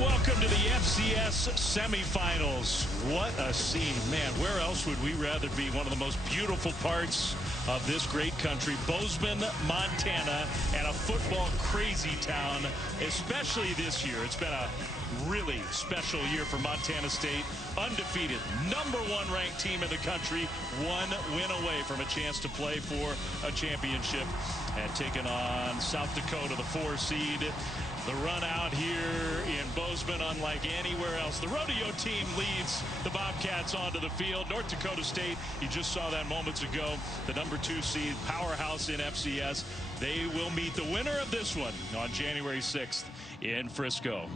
Welcome to the FCS semifinals. What a scene, man. Where else would we rather be? One of the most beautiful parts of this great country, Bozeman, Montana, and a football crazy town, especially this year. It's been a really special year for Montana State. Undefeated, #1 ranked team in the country, one win away from a chance to play for a championship, and taking on South Dakota, the 4 seed. The run out here in Bozeman, unlike anywhere else. The rodeo team leads the Bobcats onto the field. North Dakota State, you just saw that moments ago, the #2 seed, powerhouse in FCS. They will meet the winner of this one on January 6th in Frisco.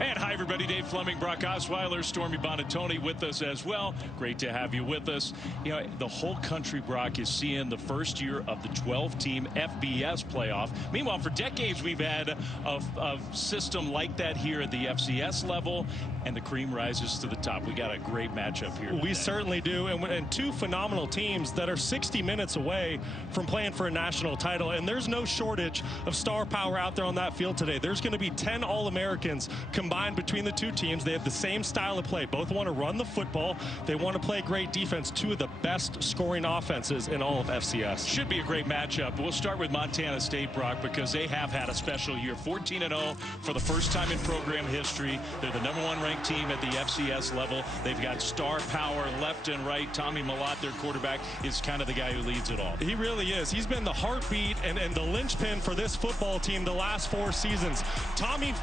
And hi, everybody. Dave Fleming, Brock Osweiler, Stormy Bonatoni with us as well. Great to have you with us. You know, the whole country, Brock, is seeing the first year of the 12-team FBS playoff. Meanwhile, for decades, we've had a system like that here at the FCS level, and the cream rises to the top. We got a great matchup here. We certainly do, and two phenomenal teams that are 60 minutes away from playing for a national title, and there's no shortage of star power out there on that field today. There's going to be 10 All-Americans combined between the two teams. They have the same style of play. Both want to run the football. They want to play great defense. Two of the best scoring offenses in all of FCS. Should be a great matchup. We'll start with Montana State, Brock, because they have had a special year. 14-0 for the first time in program history. They're the #1 ranked team at the FCS level. They've got star power left and right. Tommy Mellott, their quarterback, is kind of the guy who leads it all. He really is. He's been the heartbeat and the linchpin for this football team the last 4 seasons. Tommy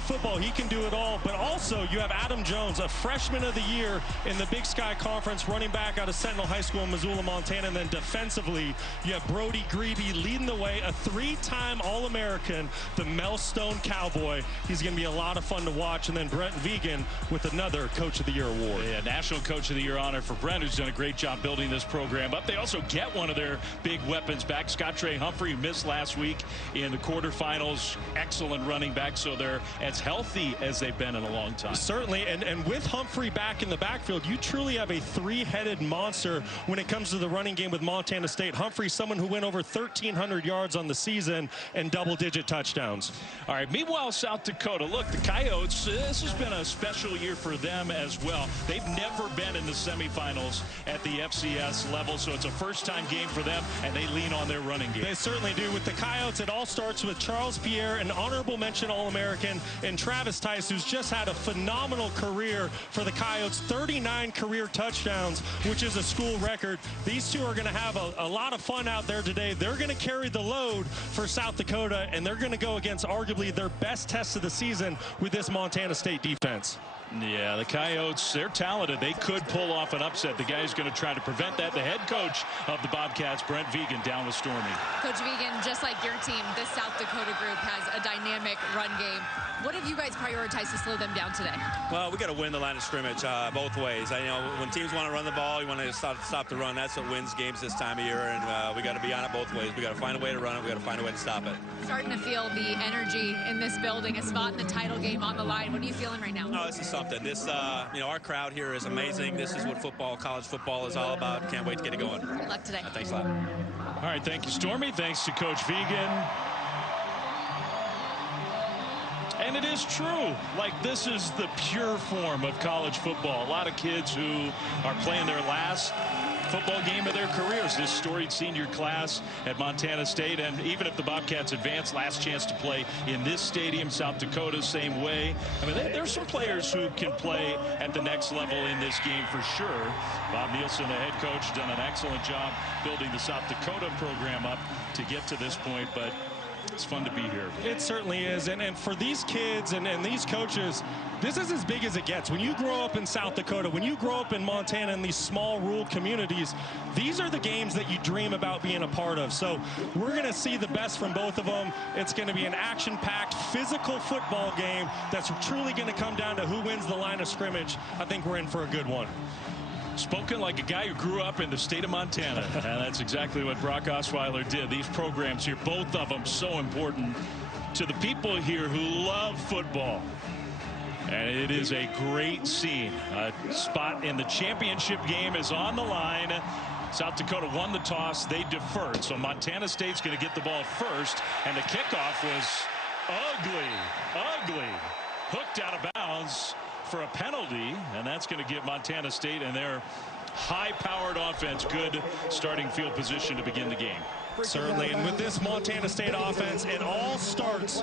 football, he can do it all, but also you have Adam Jones, a freshman of the year in the Big Sky Conference, running back out of Sentinel High School in Missoula, Montana. And then defensively, you have Brody Greeby leading the way, a 3-time All-American, the Melstone Cowboy. He's going to be a lot of fun to watch. And then Brent Vegan with another Coach of the Year award. Yeah, National Coach of the Year honor for Brent, who's done a great job building this program up. They also get one of their big weapons back, Scott Trey Humphrey, who missed last week in the quarterfinals. Excellent running back, so they're as healthy as they've been in a long time. Certainly, and with Humphrey back in the backfield, you truly have a 3-headed monster when it comes to the running game with Montana State. Humphrey, someone who went over 1,300 yards on the season and double-digit touchdowns. All right, meanwhile, South Dakota, look, the Coyotes, this has been a special year for them as well. They've never been in the semifinals at the FCS level, so it's a first-time game for them, and they lean on their running game. They certainly do. With the Coyotes, it all starts with Charles Pierre, an honorable mention All-American, and Travis Tice, who's just had a phenomenal career for the Coyotes, 39 career touchdowns, which is a school record. These two are going to have a lot of fun out there today. They're going to carry the load for South Dakota, and they're going to go against arguably their best test of the season with this Montana State defense. Yeah, the Coyotes, they're talented. They could pull off an upset. The guy who's going to try to prevent that, the head coach of the Bobcats, Brent Vegan, down with Stormy. Coach Vegan, just like your team, this South Dakota group has a dynamic run game. What have you guys prioritized to slow them down today? Well, we got to win the line of scrimmage both ways. You know, when teams want to run the ball, you want to stop the run. That's what wins games this time of year, and we got to be on it both ways. We got to find a way to run it. We got to find a way to stop it. Starting to feel the energy in this building, a spot in the title game on the line. What are you feeling right now? No, this is something. This, you know, our crowd here is amazing. This is what football, college football is all about. Can't wait to get it going. Good luck today. Thanks a lot. All right, thank you, Stormy. Thanks to Coach Vegan. And it is true, like this is the pure form of college football. A lot of kids who are playing their last football game of their careers. This storied senior class at Montana State, and even if the Bobcats advance, last chance to play in this stadium. South Dakota, same way. I mean, there's some players who can play at the next level in this game for sure. Bob Nielsen, the head coach, done an excellent job building the South Dakota program up to get to this point, but it's fun to be here. It certainly is, and for these kids and these coaches, this is as big as it gets. When you grow up in South Dakota, when you grow up in Montana in these small rural communities, these are the games that you dream about being a part of. So we're going to see the best from both of them. It's going to be an action-packed, physical football game that's truly going to come down to who wins the line of scrimmage. I think we're in for a good one. Spoken like a guy who grew up in the state of Montana. And that's exactly what Brock Osweiler did. These programs here, both of them so important to the people here who love football. And it is a great scene. A spot in the championship game is on the line. South Dakota won the toss. They deferred. So Montana State's going to get the ball first. And the kickoff was ugly. Hooked out of bounds for a penalty, and that's going to give Montana State and their high-powered offense good starting field position to begin the game. Certainly, and with this Montana State offense, it all starts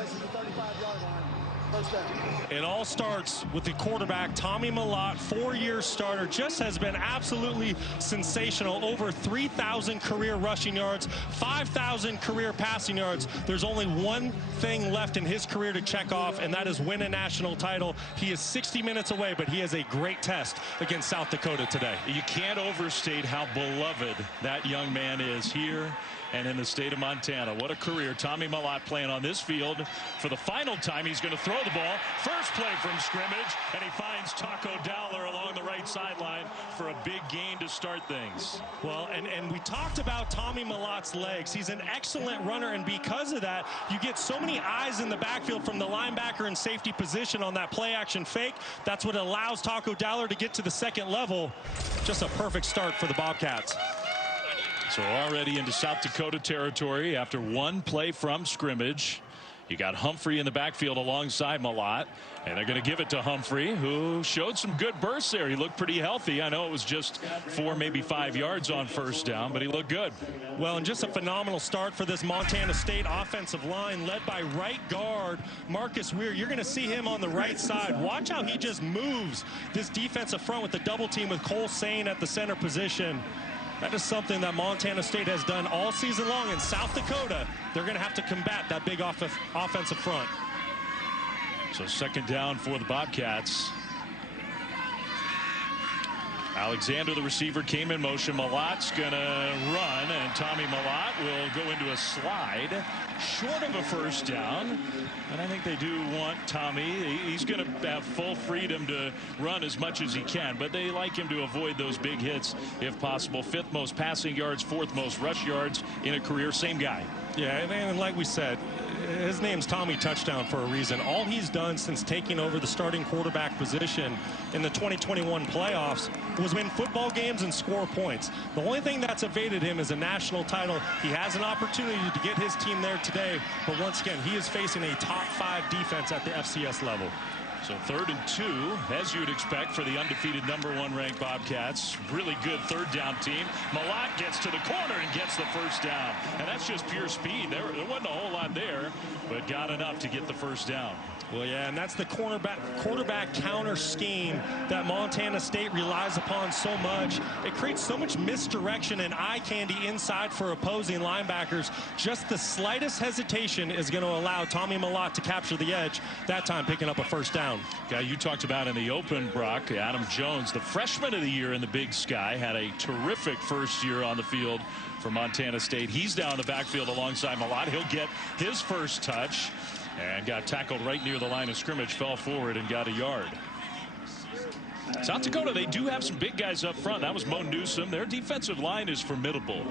with the quarterback, Tommy Mellott, 4-year starter, just has been absolutely sensational. Over 3,000 career rushing yards, 5,000 career passing yards. There's only one thing left in his career to check off, and that is win a national title. He is 60 minutes away, but he has a great test against South Dakota today. You can't overstate how beloved that young man is here and in the state of Montana. What a career. Tommy Mellott playing on this field for the final time. He's going to throw the ball. First play from scrimmage, and he finds Taco Dowler along the right sideline for a big gain to start things. Well, and we talked about Tommy Mellott's legs. He's an excellent runner, and because of that, you get so many eyes in the backfield from the linebacker and safety position on that play-action fake. That's what allows Taco Dowler to get to the second level. Just a perfect start for the Bobcats. So already into South Dakota territory after one play from scrimmage. You got Humphrey in the backfield alongside Mellott, and they're going to give it to Humphrey, who showed some good bursts there. He looked pretty healthy. I know it was just 4, maybe 5 yards on first down, but he looked good. Well, and just a phenomenal start for this Montana State offensive line led by right guard Marcus Weir. You're going to see him on the right side. Watch how he just moves this defensive front with the double team with Cole Sane at the center position. That is something that Montana State has done all season long. In South Dakota, they're going to have to combat that big offensive front. So second down for the Bobcats. Alexander, the receiver, came in motion. Mellott's going to run, and Tommy Mellott will go into a slide short of a first down. And I think they do want Tommy. He's going to have full freedom to run as much as he can, but they like him to avoid those big hits if possible. 5th most passing yards, 4th most rush yards in a career. Same guy. Yeah, and like we said, his name's Tommy Touchdown for a reason. All he's done since taking over the starting quarterback position in the 2021 playoffs was win football games and score points. The only thing that's evaded him is a national title. He has an opportunity to get his team there today, but once again, he is facing a top 5 defense at the FCS level. So 3rd and 2, as you'd expect for the undefeated #1 ranked Bobcats. Really good third down team. Mellott gets to the corner and gets the first down. And that's just pure speed. There wasn't a whole lot there, but got enough to get the first down. Well, yeah, and that's the quarterback counter scheme that Montana State relies upon so much. It creates so much misdirection and eye candy inside for opposing linebackers. Just the slightest hesitation is going to allow Tommy Mellott to capture the edge, that time picking up a first down. Guy you talked about in the open, Brock, Adam Jones, the freshman of the year in the Big Sky, had a terrific first year on the field for Montana State. He's down in the backfield alongside Mellott. He'll get his first touch. And got tackled right near the line of scrimmage, fell forward and got a yard. South Dakota, they do have some big guys up front. That was Mo Newsom. Their defensive line is formidable.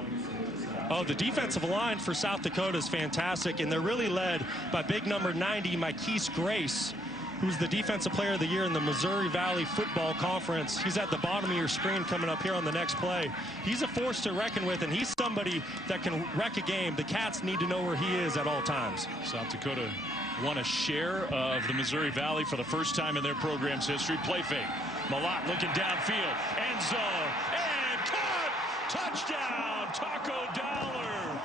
Oh, the defensive line for South Dakota is fantastic, and they're really led by big number 90, Mykese Grace, who's the defensive player of the year in the Missouri Valley Football Conference. He's at the bottom of your screen coming up here on the next play. He's a force to reckon with, and he's somebody that can wreck a game. The Cats need to know where he is at all times. South Dakota won a share of the Missouri Valley for the first time in their program's history. Play fake. Mellott looking downfield. End zone. And caught! Touchdown! Taco Dowler.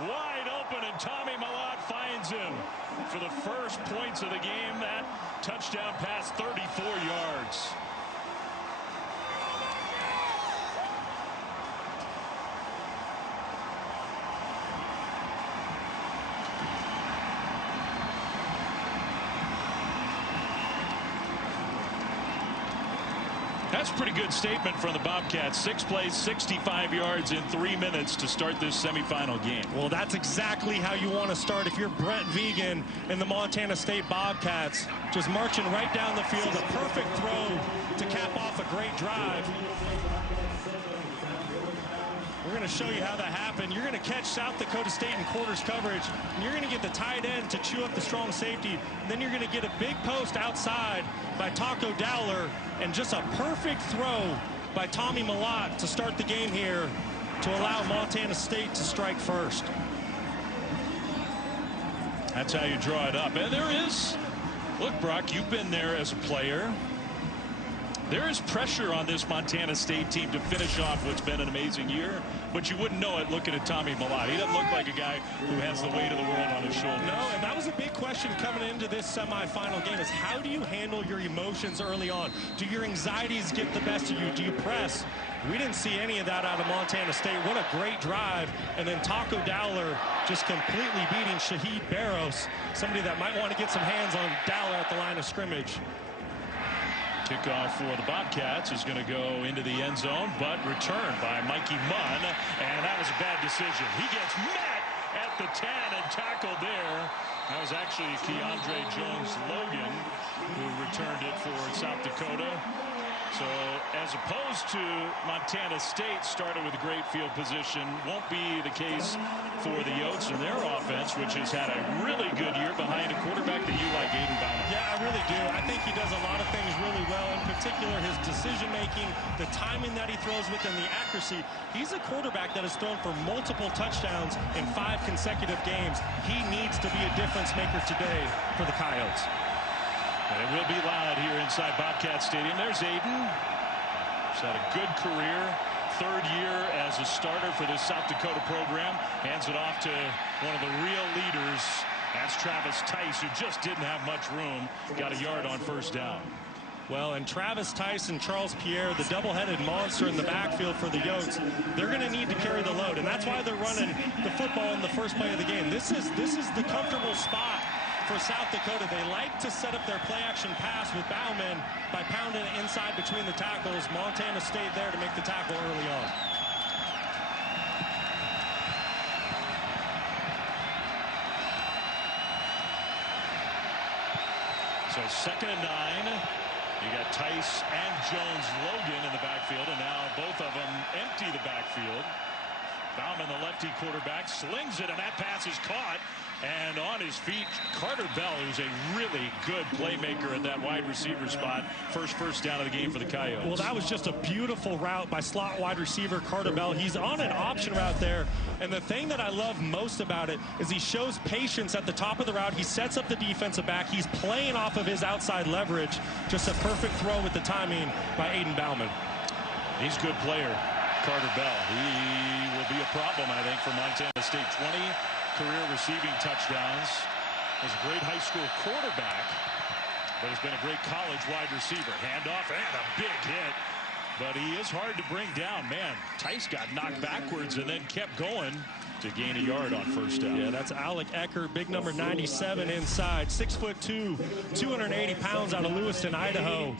Wide open, and Tommy Mellott finds him for the first points of the game. That touchdown pass, 34 yards. That's a pretty good statement from the Bobcats. 6 plays, 65 yards in 3 minutes to start this semifinal game. Well, that's exactly how you want to start if you're Brent Vegan and the Montana State Bobcats. Just marching right down the field, a perfect throw to cap off a great drive. We're going to show you how that happened. You're going to catch South Dakota State in quarters coverage, and you're going to get the tight end to chew up the strong safety. And then you're going to get a big post outside by Taco Dowler, and just a perfect throw by Tommy Mellott to start the game here to allow Montana State to strike first. That's how you draw it up. And there is, look, Brock, you've been there as a player. There is pressure on this Montana State team to finish off what's been an amazing year, but you wouldn't know it looking at Tommy Mellott. He doesn't look like a guy who has the weight of the world on his shoulders. No, and that was a big question coming into this semifinal game is how do you handle your emotions early on? Do your anxieties get the best of you? Do you press? We didn't see any of that out of Montana State. What a great drive. And then Taco Dowler just completely beating Shahid Barros, somebody that might want to get some hands on Dowler at the line of scrimmage. Kickoff for the Bobcats is going to go into the end zone, but returned by Mikey Munn, and that was a bad decision. He gets met at the 10 and tackled there. That was actually Keandre Jones-Logan who returned it for South Dakota. So as opposed to Montana State started with a great field position, won't be the case for the Yotes and their offense, which has had a really good year behind a quarterback that you like, Aiden Bauman. Yeah, I really do. I think he does a lot of things really well, in particular his decision making, the timing that he throws with, and the accuracy. He's a quarterback that has thrown for multiple touchdowns in 5 consecutive games. He needs to be a difference maker today for the Coyotes. And it will be loud here inside Bobcat Stadium. There's Aiden. He's had a good career. 3rd year as a starter for this South Dakota program. Hands it off to one of the real leaders. That's Travis Tice, who just didn't have much room. Got a yard on 1st down. Well, and Travis Tice and Charles Pierre, the double-headed monster in the backfield for the Yotes, they're going to need to carry the load, and that's why they're running the football in the first play of the game. This is the comfortable spot for South Dakota. They like to set up their play-action pass with Bauman by pounding it inside between the tackles. Montana State there to make the tackle early on. So 2nd and 9. You got Tice and Jones-Logan in the backfield, and now both of them empty the backfield. Bauman, the lefty quarterback, slings it, and that pass is caught. And on his feet, Carter Bell, who's a really good playmaker at that wide receiver spot. First down of the game for the Coyotes. Well, that was just a beautiful route by slot wide receiver Carter Bell. He's on an option route there. And the thing that I love most about it is he shows patience at the top of the route. He sets up the defensive back. He's playing off of his outside leverage. Just a perfect throw with the timing by Aiden Bauman. He's a good player, Carter Bell. He will be a problem, I think, for Montana State. 20 career receiving touchdowns. Was a great high school quarterback, but has been a great college wide receiver. Handoff and a big hit, but he is hard to bring down. Man, Tice got knocked backwards and then kept going to gain a yard on 1st down. Yeah, that's Alec Eckert, big number 97 inside, 6'2", 280 pounds out of Lewiston, Idaho.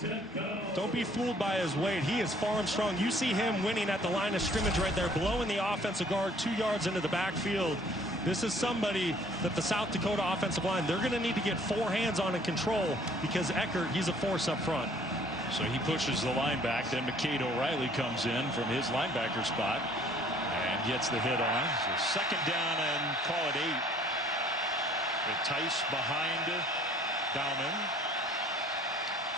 Don't be fooled by his weight. He is farm strong. You see him winning at the line of scrimmage right there, blowing the offensive guard 2 yards into the backfield. This is somebody that the South Dakota offensive line, they're going to need to get 4 hands on and control, because Eckert, he's a force up front. So he pushes the line back. Then McCade O'Reilly comes in from his linebacker spot and gets the hit on. So 2nd down and call it 8. With Tice behind Bauman.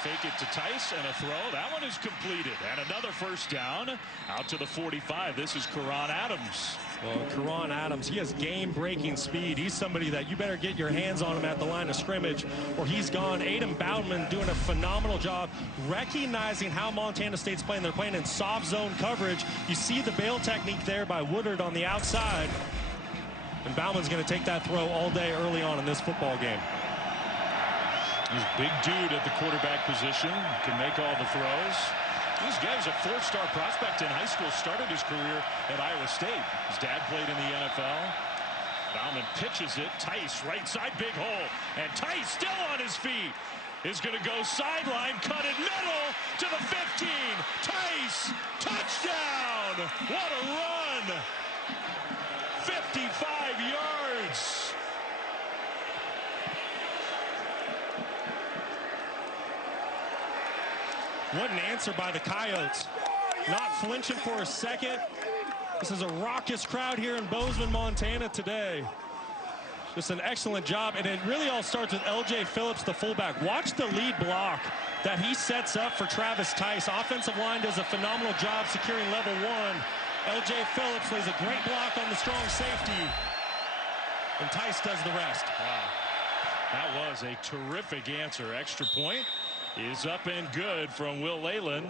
Fake it to Tice and a throw. That one is completed. And another 1st down out to the 45. This is Karan Adams. Well, Karan Adams, he has game-breaking speed. He's somebody that you better get your hands on him at the line of scrimmage, or he's gone. Aiden Bauman doing a phenomenal job recognizing how Montana State's playing. They're playing in soft zone coverage. You see the bail technique there by Woodard on the outside. And Bauman's going to take that throw all day early on in this football game. He's a big dude at the quarterback position. Can make all the throws. This guy was a 4-star prospect in high school. Started his career at Iowa State. His dad played in the NFL. Bauman pitches it. Tice right side, big hole. And Tice still on his feet. Is going to go sideline, cut it middle to the 15. Tice, touchdown. What a run. 55 yards. What an answer by the Coyotes. Not flinching for a second. This is a raucous crowd here in Bozeman, Montana today. Just an excellent job, and it really all starts with L.J. Phillips, the fullback. Watch the lead block that he sets up for Travis Tice. Offensive line does a phenomenal job securing level 1. L.J. Phillips lays a great block on the strong safety, and Tice does the rest. Wow. That was a terrific answer. Extra point is up and good from Will Leyland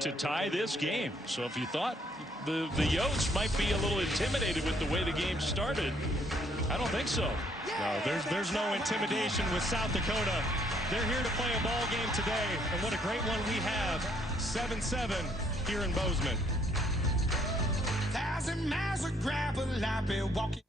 to tie this game. So if you thought the Yotes might be a little intimidated with the way the game started, I don't think so. No, there's no intimidation with South Dakota. They're here to play a ball game today, and what a great one we have. 7-7 here in Bozeman. 1,000 miles of gravel, I've been walking.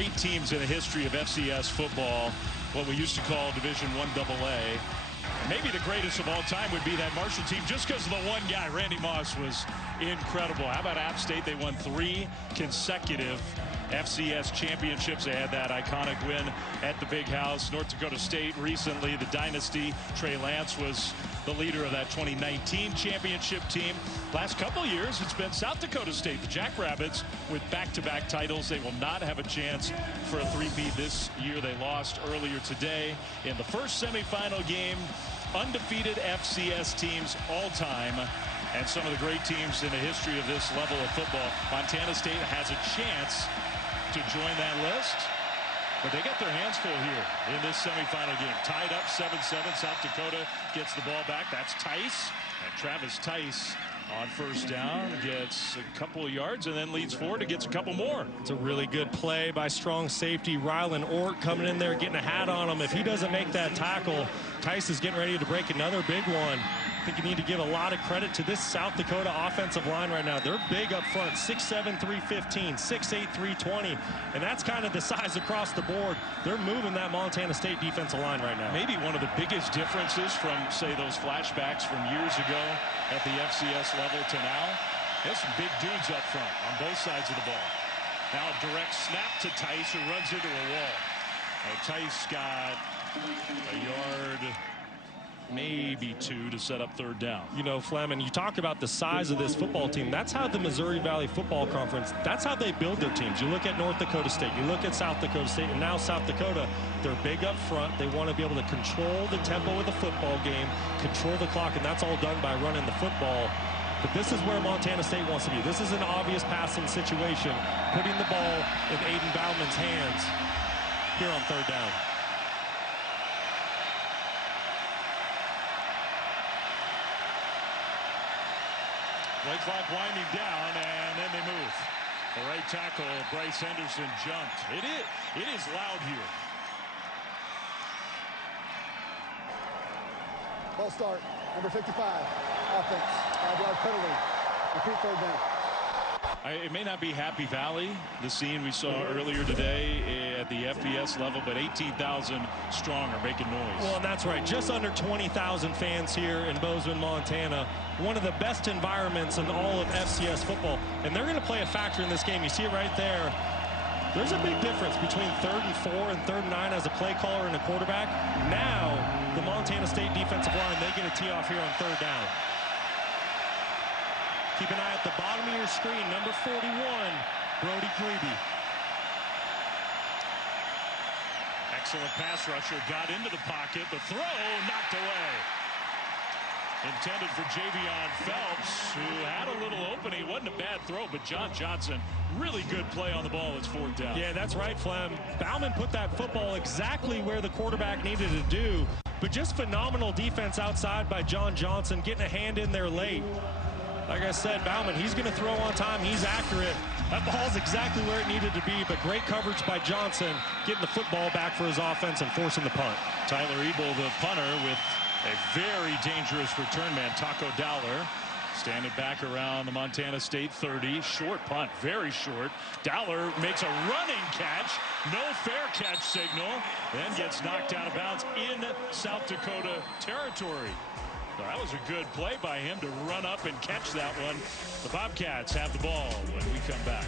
great teams in the history of FCS football, what we used to call Division I AA. Maybe the greatest of all time would be that Marshall team, just because of the one guy. Randy Moss was incredible. How about App State? They won 3 consecutive FCS championships. They had that iconic win at the Big House. North Dakota State recently, the dynasty. Trey Lance was the leader of that 2019 championship team. Last couple years, it's been South Dakota State, the Jackrabbits, with back-to-back titles. They will not have a chance for a three-peat this year. They lost earlier today in the first semifinal game. Undefeated FCS teams all time, and some of the great teams in the history of this level of football. Montana State has a chance to join that list, but they get their hands full here in this semifinal game. Tied up 7-7. South Dakota gets the ball back. That's Tice, and Travis Tice on first down gets a couple of yards and then leads forward and gets a couple more. It's a really good play by strong safety Rylan Ort coming in there, getting a hat on him. If he doesn't make that tackle, Tice is getting ready to break another big one. I think you need to give a lot of credit to this South Dakota offensive line right now. They're big up front, 6'7", 315, 6'8", 320, and that's kind of the size across the board. They're moving that Montana State defensive line right now. Maybe one of the biggest differences from, say, those flashbacks from years ago at the FCS level to now. There's some big dudes up front on both sides of the ball. Now a direct snap to Tice, who runs into a wall. Tice got a yard, maybe 2 to set up third down. You know, Fleming, you talk about the size of this football team. That's how the Missouri Valley Football Conference, that's how they build their teams. You look at North Dakota State, you look at South Dakota State, and now South Dakota, they're big up front. They want to be able to control the tempo of the football game, control the clock, and that's all done by running the football. But this is where Montana State wants to be. This is an obvious passing situation, putting the ball in Aiden Bauman's hands here on third down. Play clock winding down, and then they move. The right tackle, Bryce Henderson, jumped. It is loud here. Ball start, number 55, offense, 5-yard penalty. Repeat third down. It may not be Happy Valley, the scene we saw earlier today at the FBS level, but 18,000 strong are making noise. Well, that's right. Just under 20,000 fans here in Bozeman, Montana. One of the best environments in all of FCS football. And they're going to play a factor in this game. You see it right there. There's a big difference between 3rd and 4 and 3rd and 9 as a play caller and a quarterback. Now, the Montana State defensive line, they get a tee off here on third down. Keep an eye at the bottom of your screen, number 41, Brody Grebe. Excellent pass rusher, got into the pocket. The throw knocked away. Intended for Javion Phelps, who had a little opening. It wasn't a bad throw, but John Johnson, really good play on the ball. It's fourth down. Yeah, that's right, Flem. Bauman put that football exactly where the quarterback needed to do, but just phenomenal defense outside by John Johnson, getting a hand in there late. Like I said, Bauman, he's going to throw on time. He's accurate. That ball's exactly where it needed to be, but great coverage by Johnson, getting the football back for his offense and forcing the punt. Tyler Ebel, the punter, with a very dangerous return man, Taco Dowler, standing back around the Montana State 30. Short punt, very short. Dowler makes a running catch. No fair catch signal. Then gets knocked out of bounds in South Dakota territory. So that was a good play by him to run up and catch that one. The Bobcats have the ball when we come back.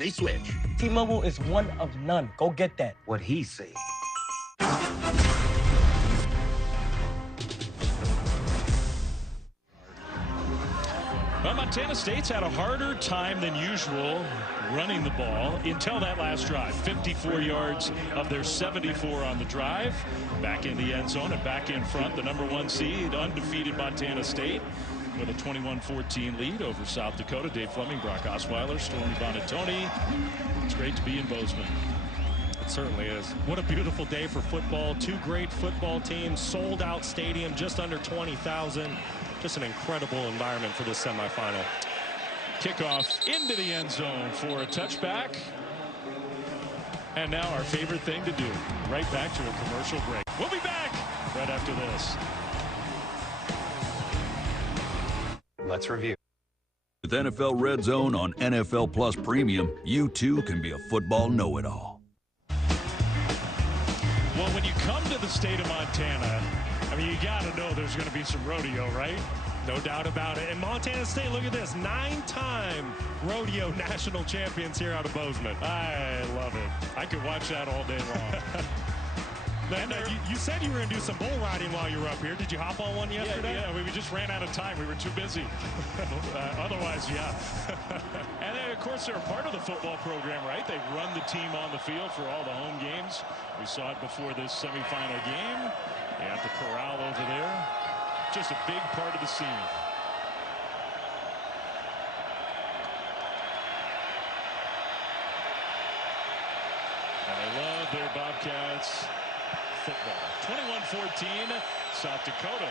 They switch. T-Mobile is one of none. Go get that. What he say. Well, Montana State's had a harder time than usual running the ball until that last drive. 54 yards of their 74 on the drive. Back in the end zone and back in front, the #1 seed, undefeated Montana State, with a 21-14 lead over South Dakota. Dave Fleming, Brock Osweiler, Stormy Bonatoni. It's great to be in Bozeman. It certainly is. What a beautiful day for football. Two great football teams, sold out stadium, just under 20,000. Just an incredible environment for this semifinal. Kickoff into the end zone for a touchback. And now our favorite thing to do, right back to a commercial break. We'll be back right after this. Let's review. With NFL Red Zone on NFL Plus Premium, you too can be a football know-it-all. Well, when you come to the state of Montana, I mean, you got to know there's going to be some rodeo, right? No doubt about it. And Montana State, look at this, 9-time rodeo national champions here out of Bozeman. I love it. I could watch that all day long. And you said you were going to do some bull riding while you were up here. Did you hop on one yesterday? Yeah, we just ran out of time. We were too busy. Otherwise, yeah. And then, of course, they're a part of the football program, right? They run the team on the field for all the home games. We saw it before this semifinal game. They have the corral over there. Just a big part of the scene. And they love their Bobcats football. 21-14, South Dakota.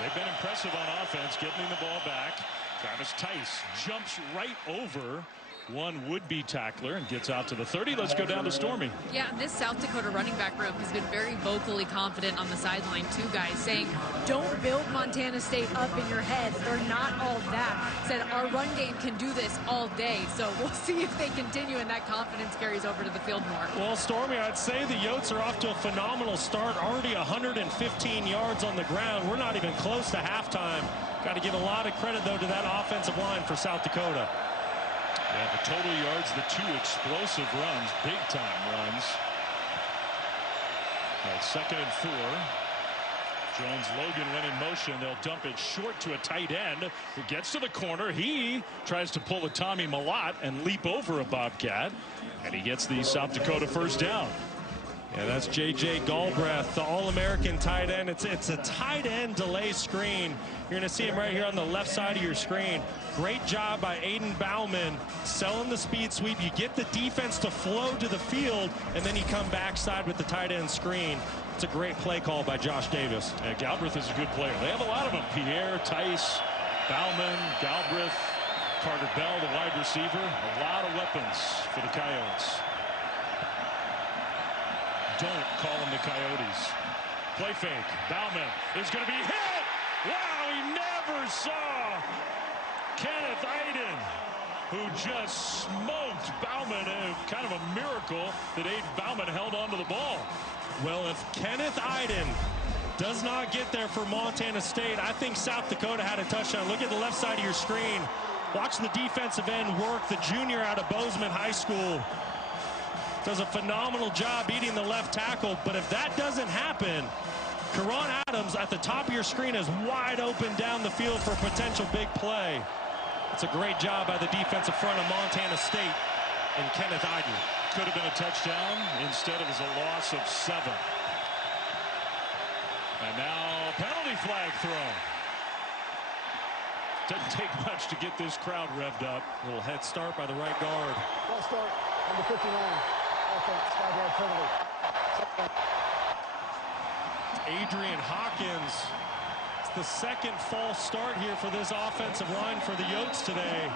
They've been impressive on offense, getting the ball back. Travis Tice jumps right over one would-be tackler and gets out to the 30. Let's go down to Stormy. Yeah, this South Dakota running back room has been very vocally confident on the sideline, too, guys, saying, don't build Montana State up in your head. They're not all that. Said, our run game can do this all day. So we'll see if they continue and that confidence carries over to the field more. Well, Stormy, I'd say the Yotes are off to a phenomenal start. Already 115 yards on the ground. We're not even close to halftime. Got to give a lot of credit, though, to that offensive line for South Dakota. Yeah, the total yards, the two explosive runs, big-time runs. All right, 2nd and 4. Jones-Logan went in motion. They'll dump it short to a tight end who gets to the corner. He tries to pull a Tommy Malott and leap over a Bobcat, and he gets the South Dakota first down. Yeah, that's J.J. Galbraith, the All-American tight end. It's a tight end delay screen. You're going to see him right here on the left side of your screen. Great job by Aiden Bauman selling the speed sweep. You get the defense to flow to the field, and then you come backside with the tight end screen. It's a great play call by Josh Davis. Yeah, Galbraith is a good player. They have a lot of them. Pierre, Tice, Bauman, Galbraith, Carter Bell, the wide receiver. A lot of weapons for the Coyotes. Don't call them the Coyotes. Play fake. Bauman is going to be hit. Wow, he never saw Kenneth Iden, who just smoked Bauman. Kind of a miracle that Aiden Bauman held onto the ball. Well, if Kenneth Iden does not get there for Montana State, I think South Dakota had a touchdown. Look at the left side of your screen. Watch the defensive end work. The junior out of Bozeman High School does a phenomenal job beating the left tackle. But if that doesn't happen, Karan Adams at the top of your screen is wide open down the field for a potential big play. It's a great job by the defensive front of Montana State and Kenneth Iden. Could have been a touchdown. Instead, it was a loss of 7. And now penalty flag thrown. Doesn't take much to get this crowd revved up. A little head start by the right guard. Ball start, number 59. Offense, 5-yard penalty. Adrian Hawkins. It's the second false start here for this offensive line for the Yotes today.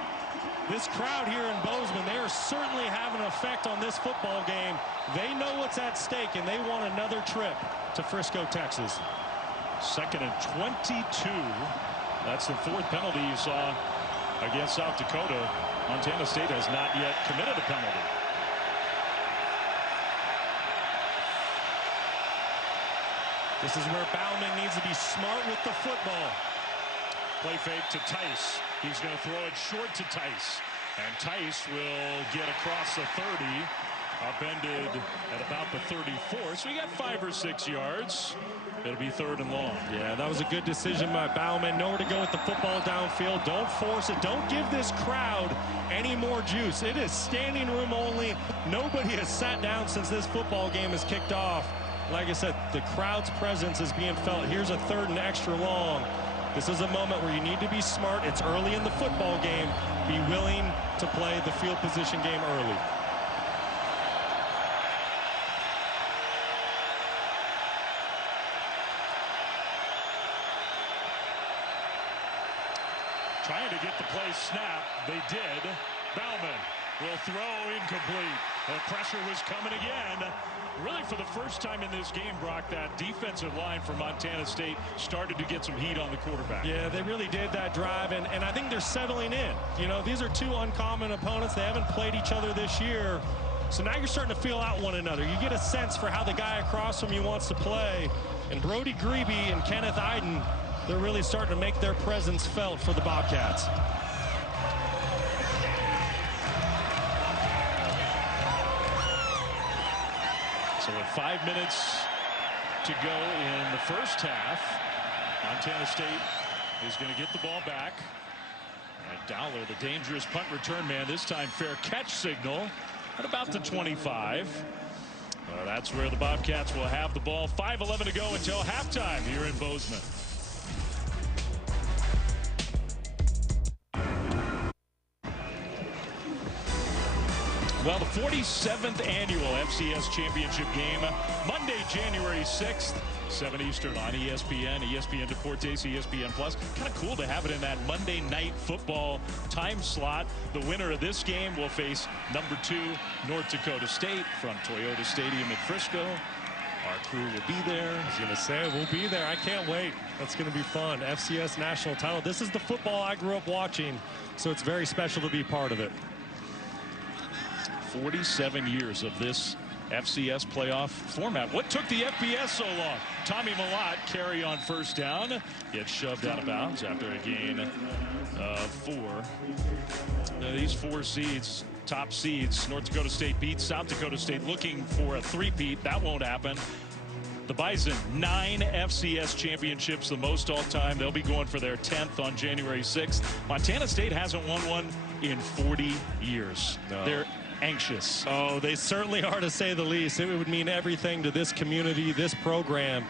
This crowd here in Bozeman, they are certainly having an effect on this football game. They know what's at stake, and they want another trip to Frisco, Texas. 2nd and 22. That's the 4th penalty you saw against South Dakota. Montana State has not yet committed a penalty. This is where Bauman needs to be smart with the football. Play fake to Tice. He's going to throw it short to Tice. And Tice will get across the 30, upended at about the 34. So we got 5 or 6 yards. It'll be 3rd and long. Yeah, that was a good decision by Bauman. Nowhere to go with the football downfield. Don't force it. Don't give this crowd any more juice. It is standing room only. Nobody has sat down since this football game has kicked off. Like I said, the crowd's presence is being felt. Here's a 3rd and extra long. This is a moment where you need to be smart. It's early in the football game. Be willing to play the field position game early. Trying to get the play snap. They did. Bauman will throw incomplete. The pressure was coming again. Really, for the first time in this game, Brock, that defensive line for Montana State started to get some heat on the quarterback. Yeah, they really did that drive, and I think they're settling in. You know, these are 2 uncommon opponents. They haven't played each other this year. So now you're starting to feel out one another. You get a sense for how the guy across from you wants to play. And Brody Grebe and Kenneth Iden, they're really starting to make their presence felt for the Bobcats. So with 5 minutes to go in the first half, Montana State is going to get the ball back. And Dowler, the dangerous punt return man, this time fair catch signal at about the 25. That's where the Bobcats will have the ball. 5:11 to go until halftime here in Bozeman. Well, the 47th annual FCS championship game, Monday, January 6th, 7 Eastern on ESPN, ESPN Deportes, ESPN Plus. Kind of cool to have it in that Monday night football time slot. The winner of this game will face number 2 North Dakota State from Toyota Stadium in Frisco. Our crew will be there. I was going to say, we'll be there. I can't wait. That's going to be fun. FCS national title. This is the football I grew up watching, so it's very special to be part of it. 47 years of this FCS playoff format. What took the FBS so long? Tommy Malott carry on first down. Gets shoved out of bounds after a gain of 4. These 4 seeds, top seeds, North Dakota State beats South Dakota State, looking for a 3-peat. That won't happen. The Bison, 9 FCS championships, the most all time. They'll be going for their 10th on January 6th. Montana State hasn't won one in 40 years. No. They're anxious. Oh, they certainly are, to say the least. It would mean everything to this community, this program.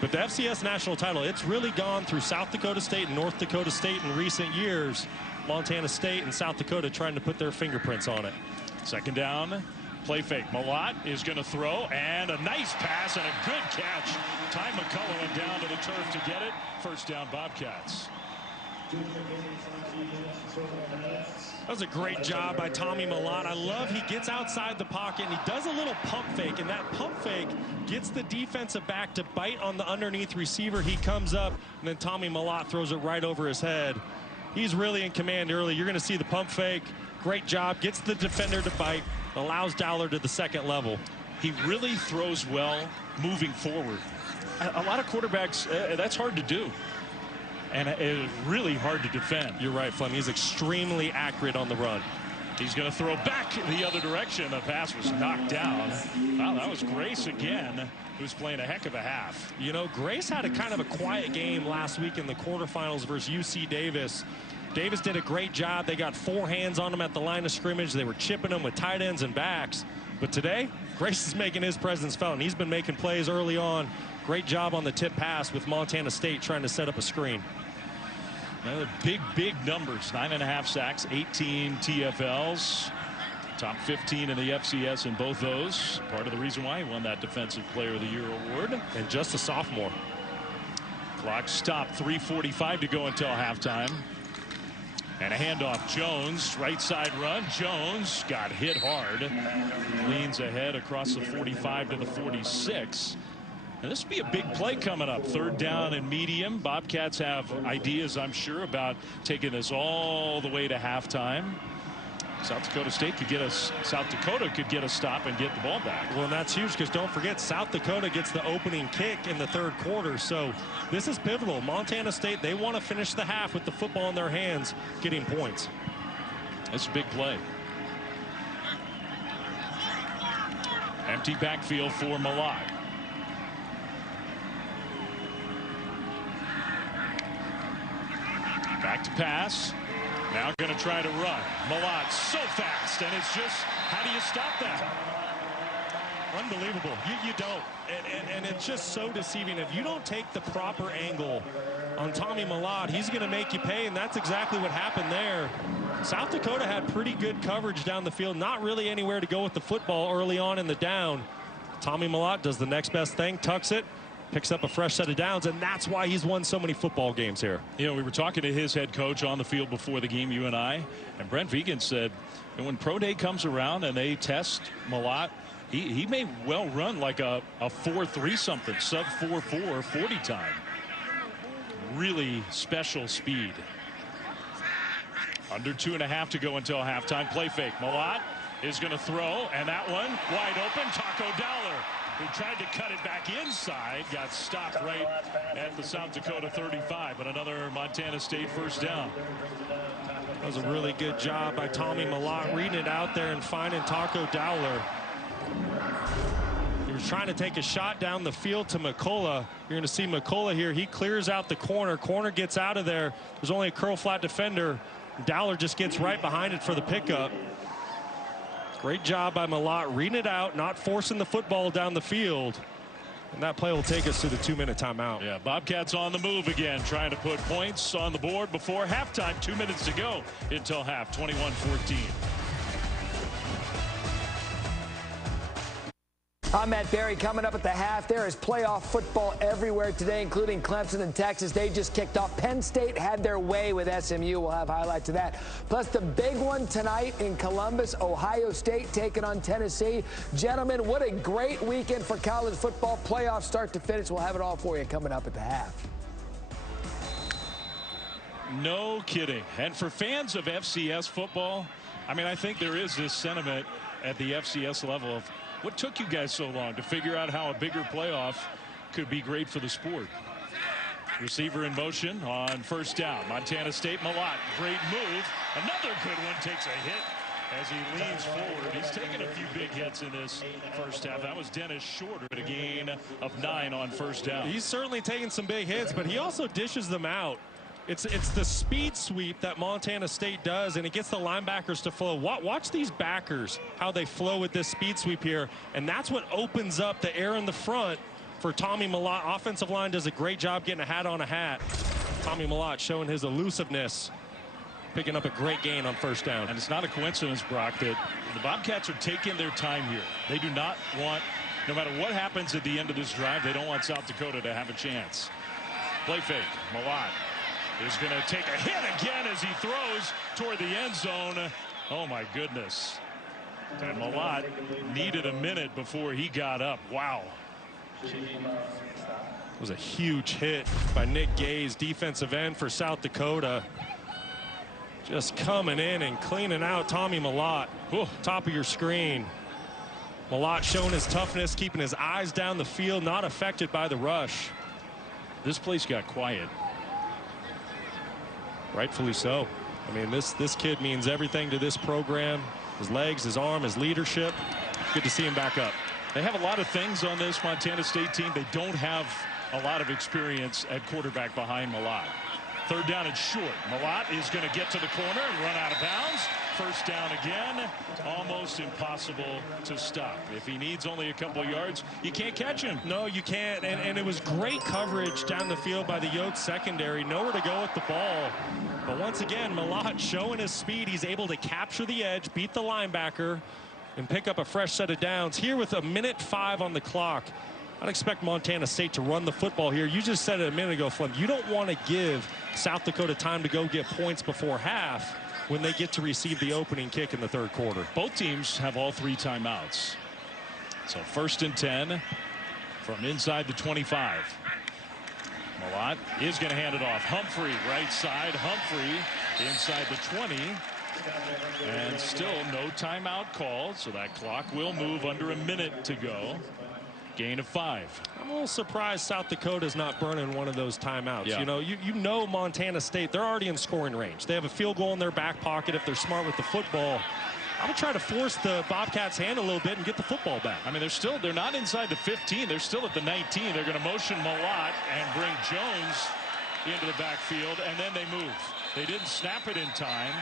But the FCS national title, it's really gone through South Dakota State and North Dakota State in recent years. Montana State and South Dakota trying to put their fingerprints on it. Second down, play fake. Malott is going to throw, and a nice pass and a good catch. Ty McCullough down to the turf to get it. First down, Bobcats. That was a great job by Tommy Malott. I love he gets outside the pocket and he does a little pump fake, and that pump fake gets the defensive back to bite on the underneath receiver. He comes up, and then Tommy Malott throws it right over his head. He's really in command early. You're going to see the pump fake. Great job. Gets the defender to bite. Allows Dowler to the second level. He really throws well moving forward. A lot of quarterbacks, that's hard to do. And it's really hard to defend. You're right, Flem. He's extremely accurate on the run. He's going to throw back the other direction. The pass was knocked down. Wow, that was Grace again, who's playing a heck of a half. You know, Grace had a kind of a quiet game last week in the quarterfinals versus UC Davis. Davis did a great job. They got 4 hands on him at the line of scrimmage. They were chipping him with tight ends and backs. But today, Grace is making his presence felt, and he's been making plays early on. Great job on the tip pass with Montana State trying to set up a screen. Another big numbers. 9.5 sacks, 18 TFLs. Top 15 in the FCS in both those. Part of the reason why he won that Defensive Player of the Year award. And just a sophomore. Clock stopped. 3:45 to go until halftime. And a handoff. Jones, right side run. Jones got hit hard. Leans ahead across the 45 to the 46. And this would be a big play coming up. 3rd down and medium. Bobcats have ideas, I'm sure, about taking this all the way to halftime. South Dakota State could get us. South Dakota could get a stop and get the ball back. Well, and that's huge, because don't forget, South Dakota gets the opening kick in the 3rd quarter. So this is pivotal. Montana State, they want to finish the half with the football in their hands, getting points. That's a big play. Empty backfield for Malott. Back to pass. Now going to try to run. Malott so fast, and it's just, how do you stop that? Unbelievable. You don't. And it's just so deceiving. If you don't take the proper angle on Tommy Malott, he's going to make you pay, and that's exactly what happened there. South Dakota had pretty good coverage down the field. Not really anywhere to go with the football early on in the down. Tommy Malott does the next best thing, tucks it, picks up a fresh set of downs, and that's why he's won so many football games here. You know, we were talking to his head coach on the field before the game, you and I, and Brent Vigen said, and when Pro Day comes around and they test Malott, he may well run like a 4.3 something, sub 4.4 40 time. Really special speed. Under 2.5 to go until halftime. Play fake. Malott is going to throw, and that one wide open. Taco Dowler, who tried to cut it back inside, got stopped right at the South Dakota 35, but another Montana State first down. That was a really good job by Tommy Malott reading it out there and finding Taco Dowler. He was trying to take a shot down the field to McCullough. You're going to see McCullough here. He clears out the corner. Corner gets out of there. There's only a curl flat defender. Dowler just gets right behind it for the pickup. Great job by Malott reading it out, not forcing the football down the field. And that play will take us to the 2-minute timeout. Yeah, Bobcats on the move again, trying to put points on the board before halftime. 2 minutes to go until half, 21-14. I'm Matt Barry. Coming up at the half, there is playoff football everywhere today, including Clemson and Texas. They just kicked off. Penn State had their way with SMU. We'll have highlights of that. Plus the big one tonight in Columbus, Ohio State taking on Tennessee. Gentlemen, what a great weekend for college football. Playoffs start to finish. We'll have it all for you coming up at the half. No kidding. And for fans of FCS football, I mean, I think there is this sentiment at the FCS level of, what took you guys so long to figure out how a bigger playoff could be great for the sport? Receiver in motion on first down. Montana State, Malott, great move. Another good one, takes a hit as he leans forward. He's taken a few big hits in this first half. That was Dennis Shorter at a gain of 9 on first down. He's certainly taking some big hits, but he also dishes them out. It's the speed sweep that Montana State does, and it gets the linebackers to flow. Watch these backers, how they flow with this speed sweep here, and that's what opens up the air in the front for Tommy Malott. Offensive line does a great job getting a hat on a hat. Tommy Malott showing his elusiveness, picking up a great gain on first down. And it's not a coincidence, Brock, that the Bobcats are taking their time here. They do not want, no matter what happens at the end of this drive, they don't want South Dakota to have a chance. Play fake. Malott is going to take a hit again as he throws toward the end zone. Oh, my goodness. And Malott needed a minute before he got up. Wow. It was a huge hit by Nick Gay's defensive end for South Dakota. Just coming in and cleaning out Tommy Malott. Ooh, top of your screen. Malott showing his toughness, keeping his eyes down the field, not affected by the rush. This place got quiet. Rightfully so. I mean, this kid means everything to this program. His legs, his arm, his leadership. Good to see him back up. They have a lot of things on this Montana State team. They don't have a lot of experience at quarterback behind Malott. Third down and short. Malott is going to get to the corner and run out of bounds. First down again. Almost impossible to stop. If he needs only a couple yards, you can't catch him. No, you can't. And it was great coverage down the field by the Yotes secondary. Nowhere to go with the ball. But once again, Malott showing his speed. He's able to capture the edge, beat the linebacker, and pick up a fresh set of downs. Here with 1:05 on the clock, I'd expect Montana State to run the football here. You just said it a minute ago, Flem. You don't want to give South Dakota time to go get points before half when they get to receive the opening kick in the third quarter. Both teams have all 3 timeouts. So first and 10 from inside the 25. Malott is going to hand it off. Humphrey, right side. Humphrey inside the 20. And still no timeout called, so that clock will move under a minute to go. Gain of 5. I'm a little surprised South Dakota's not burning one of those timeouts. Yeah. You know Montana State, they're already in scoring range. They have a field goal in their back pocket if they're smart with the football. I'm going to try to force the Bobcats' hand a little bit and get the football back. I mean, they're not inside the 15. They're still at the 19. They're going to motion Malott and bring Jones into the backfield, and then they move. They didn't snap it in time.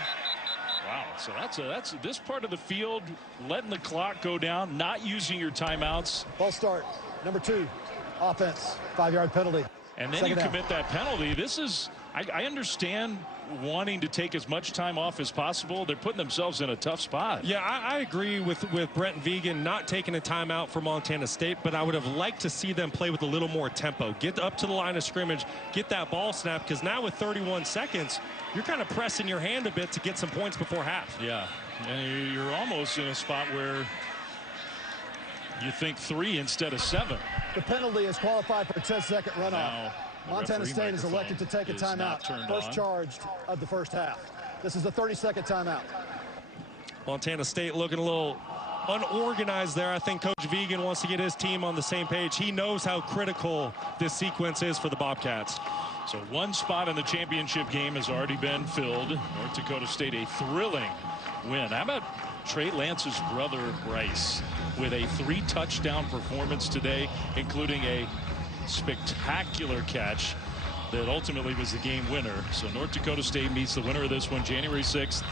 Wow, so that's this part of the field, letting the clock go down, not using your timeouts. Ball start, number 2, offense, 5-yard penalty. And then Second you down. commit that penalty. This is, I understand wanting to take as much time off as possible. They're putting themselves in a tough spot. Yeah, I agree with Brent Vegan not taking a timeout for Montana State, but I would have liked to see them play with a little more tempo. Get up to the line of scrimmage, get that ball snap, because now with 31 seconds, you're kind of pressing your hand a bit to get some points before half. Yeah, and you're almost in a spot where you think 3 instead of 7. The penalty is qualified for a 10-second runoff. Now, Montana State is elected to take a timeout. First charged of the first half. This is a 30-second timeout. Montana State looking a little unorganized there. I think Coach Vegan wants to get his team on the same page. He knows how critical this sequence is for the Bobcats. So one spot in the championship game has already been filled. North Dakota State, a thrilling win. How about Trey Lance's brother Bryce with a 3-touchdown performance today, including a spectacular catch that ultimately was the game winner. So North Dakota State meets the winner of this one January 6th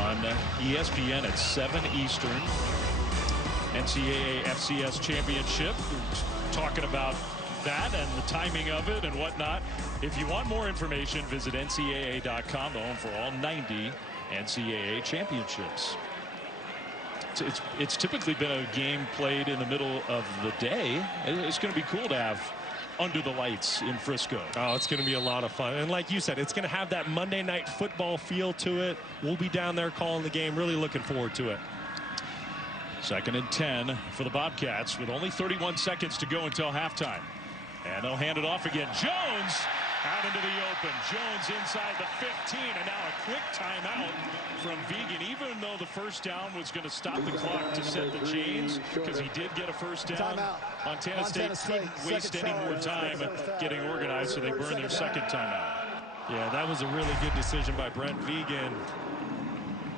on ESPN at 7 Eastern. NCAA FCS Championship. We're talking about that and the timing of it and whatnot. If you want more information, visit ncaa.com, the home for all 90 NCAA championships. It's typically been a game played in the middle of the day. It's going to be cool to have under the lights in Frisco. Oh, it's going to be a lot of fun. And like you said, it's going to have that Monday Night Football feel to it. We'll be down there calling the game. Really looking forward to it. 2nd and 10 for the Bobcats with only 31 seconds to go until halftime. And they'll hand it off again. Jones out into the open. Jones inside the 15, and now a quick timeout from Vegan, even though the first down was going to stop the clock to set the chains, because he did get a first down. Montana State couldn't waste any more time getting organized, so they burned their second timeout. Yeah, that was a really good decision by Brent Vegan.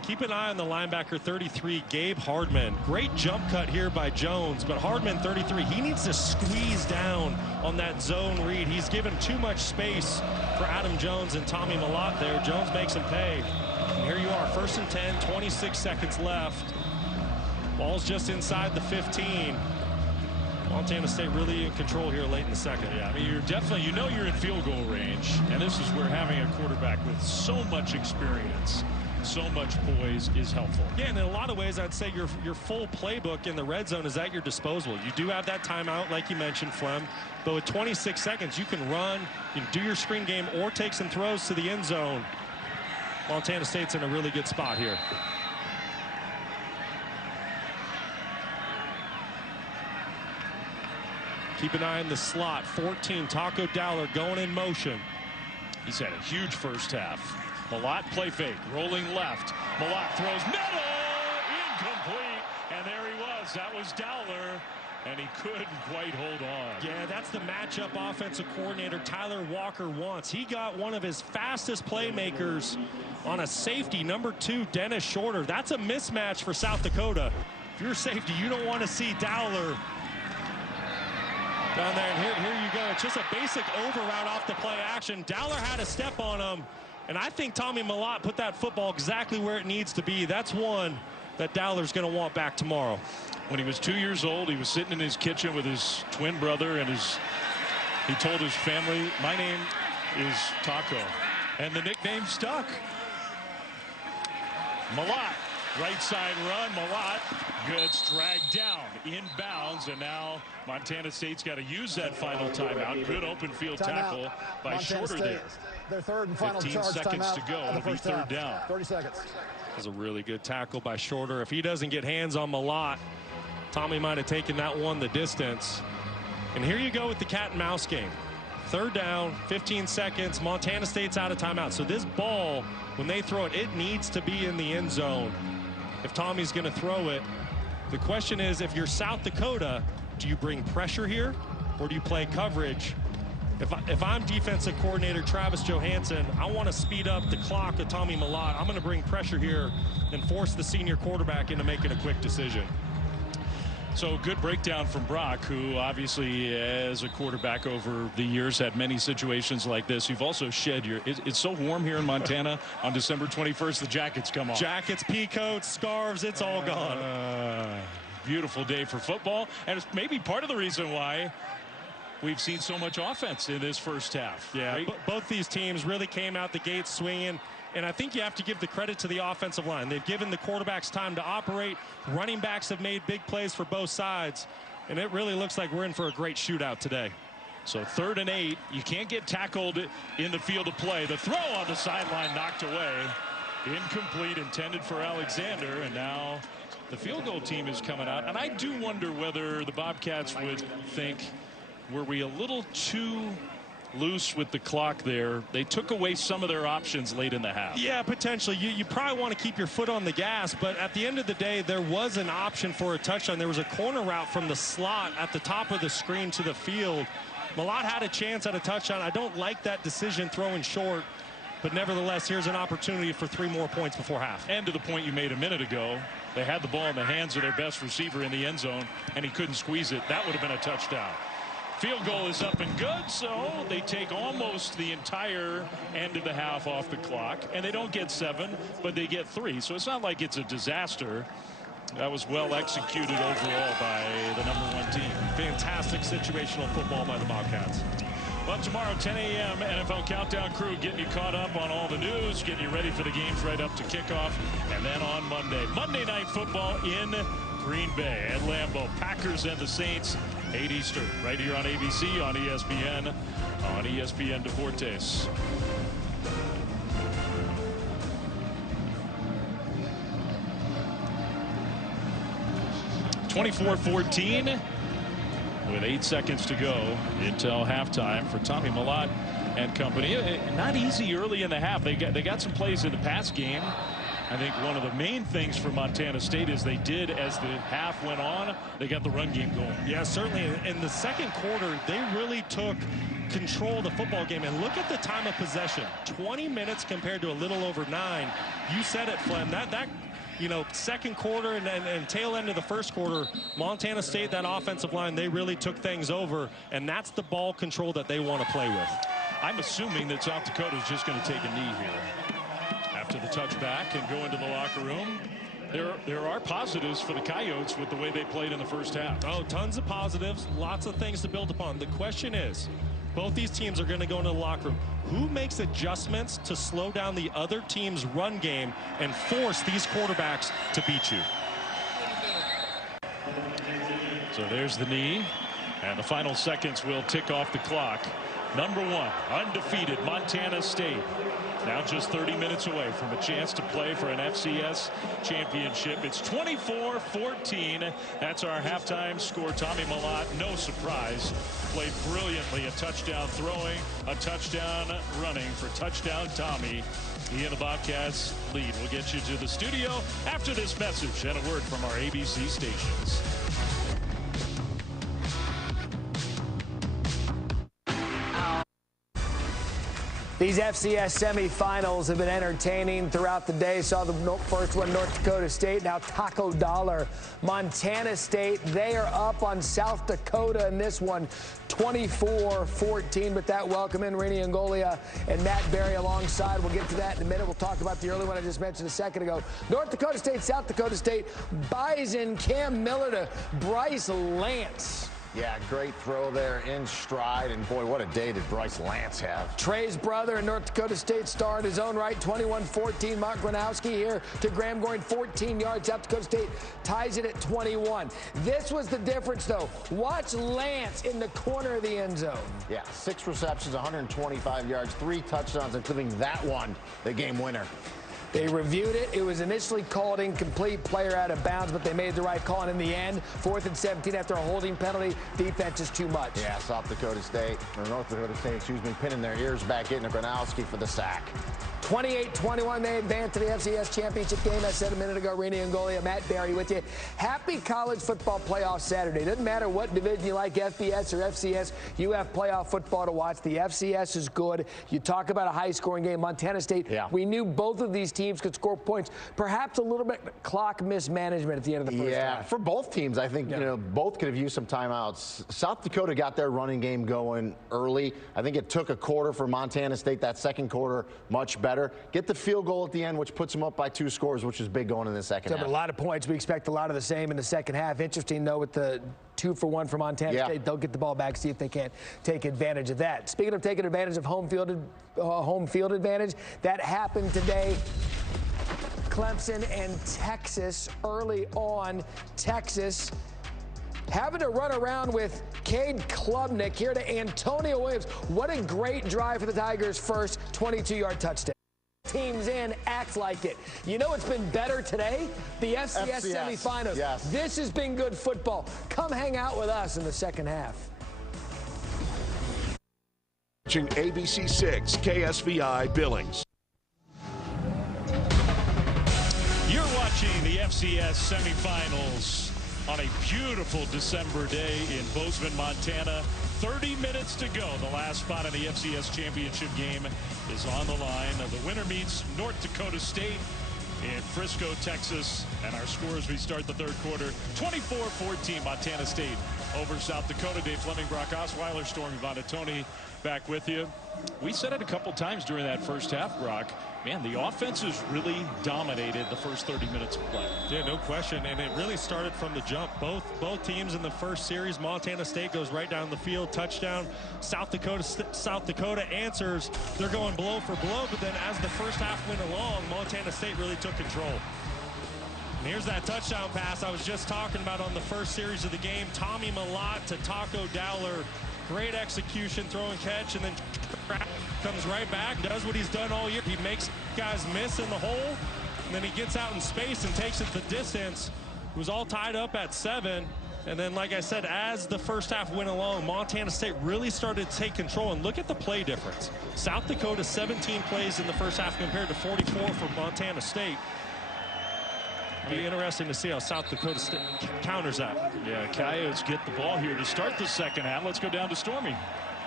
Keep an eye on the linebacker 33, Gabe Hardman. Great jump cut here by Jones, but Hardman 33, he needs to squeeze down on that zone read. He's given too much space for Adam Jones and Tommy Malott there. Jones makes him pay. And here you are, 1st and 10, 26 seconds left. Ball's just inside the 15. Montana State really in control here late in the second. Yeah, I mean, you're definitely, you're in field goal range, and this is where having a quarterback with so much experience, so much poise is helpful. Yeah, and in a lot of ways, I'd say your full playbook in the red zone is at your disposal. You do have that timeout, like you mentioned, Flem, but with 26 seconds, you can run, you can do your screen game, or take some throws to the end zone. Montana State's in a really good spot here. Keep an eye on the slot. 14, Taco Dowler going in motion. He's had a huge first half. Malott play fake, rolling left. Malott throws middle, incomplete, and there he was. That was Dowler, and he couldn't quite hold on. Yeah, that's the matchup offensive coordinator Tyler Walker wants. He got one of his fastest playmakers on a safety, number 2, Dennis Shorter. That's a mismatch for South Dakota. If you're safety, you don't want to see Dowler down there, and here you go. It's just a basic over route off the play action. Dowler had a step on him, and I think Tommy Malott put that football exactly where it needs to be. That's one that Dowler's going to want back tomorrow. When he was 2 years old, he was sitting in his kitchen with his twin brother, and he told his family, "My name is Taco," and the nickname stuck. Malott, right side run. Malott gets dragged down inbounds, and now Montana State's got to use that final timeout. Good open field tackle by Montana Shorter State, there. their third and final 15 charge seconds timeout to go. of the It'll be first 3rd half. down. 30 seconds. That was a really good tackle by Shorter. If he doesn't get hands on Malott, Tommy might have taken that one the distance. And here you go with the cat and mouse game. 3rd down, 15 seconds. Montana State's out of timeout. So this ball, when they throw it, it needs to be in the end zone if Tommy's going to throw it. The question is, if you're South Dakota, Do you bring pressure here, or do you play coverage? If I'm defensive coordinator Travis Johansson, I want to speed up the clock of Tommy Mellott. I'm going to bring pressure here and force the senior quarterback into making a quick decision. So good breakdown from Brock, who obviously as a quarterback over the years had many situations like this. You've also shed your, it's so warm here in Montana on December 21st, the jackets come off. Jackets, pea coats, scarves, it's all gone. Beautiful day for football, and it's maybe part of the reason why we've seen so much offense in this first half. Yeah, both these teams really came out the gate swinging. And I think you have to give the credit to the offensive line. They've given the quarterbacks time to operate. Running backs have made big plays for both sides. And it really looks like we're in for a great shootout today. So 3rd and 8. You can't get tackled in the field of play. The throw on the sideline knocked away. Incomplete, intended for Alexander. And now the field goal team is coming out. And I do wonder whether the Bobcats would think, were we a little too loose with the clock there? They took away some of their options late in the half. Yeah, potentially. You probably want to keep your foot on the gas, but at the end of the day, there was an option for a touchdown. There was a corner route from the slot at the top of the screen to the field. Mellott had a chance at a touchdown. I don't like that decision throwing short, but nevertheless, here's an opportunity for 3 more points before half. And to the point you made a minute ago, they had the ball in the hands of their best receiver in the end zone, and he couldn't squeeze it. That would have been a touchdown. Field goal is up and good, so they take almost the entire end of the half off the clock, and they don't get 7, but they get 3. So it's not like it's a disaster. That was well executed overall by the #1 team. Fantastic situational football by the Bobcats. Well, tomorrow, 10 a.m. NFL Countdown crew getting you caught up on all the news, getting you ready for the games right up to kickoff, and then on Monday Night Football in Green Bay at Lambeau. Packers and the Saints, 8 Eastern, right here on ABC, on ESPN Deportes. (24-14) with 8 seconds to go until halftime for Tommy Mellott and company. Not easy early in the half. They got some plays in the pass game. I think one of the main things for Montana State is they did, as the half went on, they got the run game going. Yeah, certainly. In the second quarter, they really took control of the football game. And look at the time of possession. 20 minutes compared to a little over 9. You said it, Flem. That you know, second quarter and tail end of the first quarter, Montana State, that offensive line, they really took things over. And that's the ball control that they want to play with. I'm assuming that South Dakota is just going to take a knee here after the touchback and go into the locker room. There are positives for the Coyotes with the way they played in the first half. Oh, tons of positives, lots of things to build upon. The question is, both these teams are going to go into the locker room. Who makes adjustments to slow down the other team's run game and force these quarterbacks to beat you? So there's the knee, and the final seconds will tick off the clock. #1, undefeated Montana State. Now just 30 minutes away from a chance to play for an FCS championship. It's 24-14. That's our halftime score. Tommy Mellott, no surprise, played brilliantly. A touchdown throwing, a touchdown running for touchdown Tommy. He and the Bobcats lead. We'll get you to the studio after this message and a word from our ABC stations. These FCS semifinals have been entertaining throughout the day. Saw the first one, North Dakota State, now Taco Dollar. Montana State, they are up on South Dakota in this one, 24-14. But that welcome in Rini Angolia and Matt Berry alongside. We'll get to that in a minute. We'll talk about the early one I just mentioned a second ago. North Dakota State, South Dakota State, Bison, Cam Miller to Bryce Lance. Yeah, great throw there in stride, and boy, what a day did Bryce Lance have. Trey's brother, a North Dakota State star in his own right, 21-14. Mark Gronowski here to Graham Goring, 14 yards. South Dakota State ties it at 21. This was the difference, though. Watch Lance in the corner of the end zone. Yeah, 6 receptions, 125 yards, 3 touchdowns, including that one, the game winner. They reviewed it. It was initially called incomplete, player out of bounds, but they made the right call. And in the end, 4th and 17 after a holding penalty, defense is too much. Yeah, South Dakota State, or North Dakota State, excuse me, pinning their ears back, getting a Gronowski for the sack. 28-21, they advance to the FCS championship game. I said a minute ago, Rini Angolia, Matt Barry with you. Happy college football playoff Saturday. Doesn't matter what division you like, FBS or FCS, you have playoff football to watch. The FCS is good. You talk about a high-scoring game. Montana State, we knew both of these teams could score points. Perhaps a little bit clock mismanagement at the end of the first half. Yeah, for both teams, I think, you know, both could have used some timeouts. South Dakota got their running game going early. I think it took a quarter for Montana State. That second quarter, much better. Get the field goal at the end, which puts them up by 2 scores, which is big going in the second half. A lot of points. We expect a lot of the same in the second half. Interesting, though, with the 2-for-1 for Montana State. They'll get the ball back, see if they can't take advantage of that. Speaking of taking advantage of home field advantage, that happened today. Clemson and Texas early on. Texas having to run around with Cade Klubnik here to Antonio Williams. What a great drive for the Tigers' first 22-yard touchdown. Teams in, acts like it. You know it's been better today? The FCS semifinals. Yes. This has been good football. Come hang out with us in the second half. Watching ABC 6 KSVI Billings. You're watching the FCS semifinals on a beautiful December day in Bozeman, Montana. 30 minutes to go. The last spot in the FCS championship game is on the line. The winner meets North Dakota State in Frisco, Texas. And our scores, we start the third quarter, 24-14, Montana State over South Dakota. Dave Fleming, Brock Osweiler, Stormy Vonatoni back with you. We said it a couple times during that first half, Brock. Man, the offenses really dominated the first 30 minutes of play. Yeah, no question. And it really started from the jump. Both teams in the first series, Montana State goes right down the field, touchdown. South Dakota answers. They're going blow for blow, but then as the first half went along, Montana State really took control. And here's that touchdown pass I was just talking about on the first series of the game. Tommy Malott to Taco Dowler. Great execution, throw and catch, and then comes right back, does what he's done all year. He makes guys miss in the hole, and then he gets out in space and takes it the distance. It was all tied up at 7. And then, like I said, as the first half went along, Montana State really started to take control. And look at the play difference. South Dakota, 17 plays in the first half compared to 44 for Montana State. It'll be interesting to see how South Dakota counters that. Yeah, Coyotes get the ball here to start the second half. Let's go down to Stormy.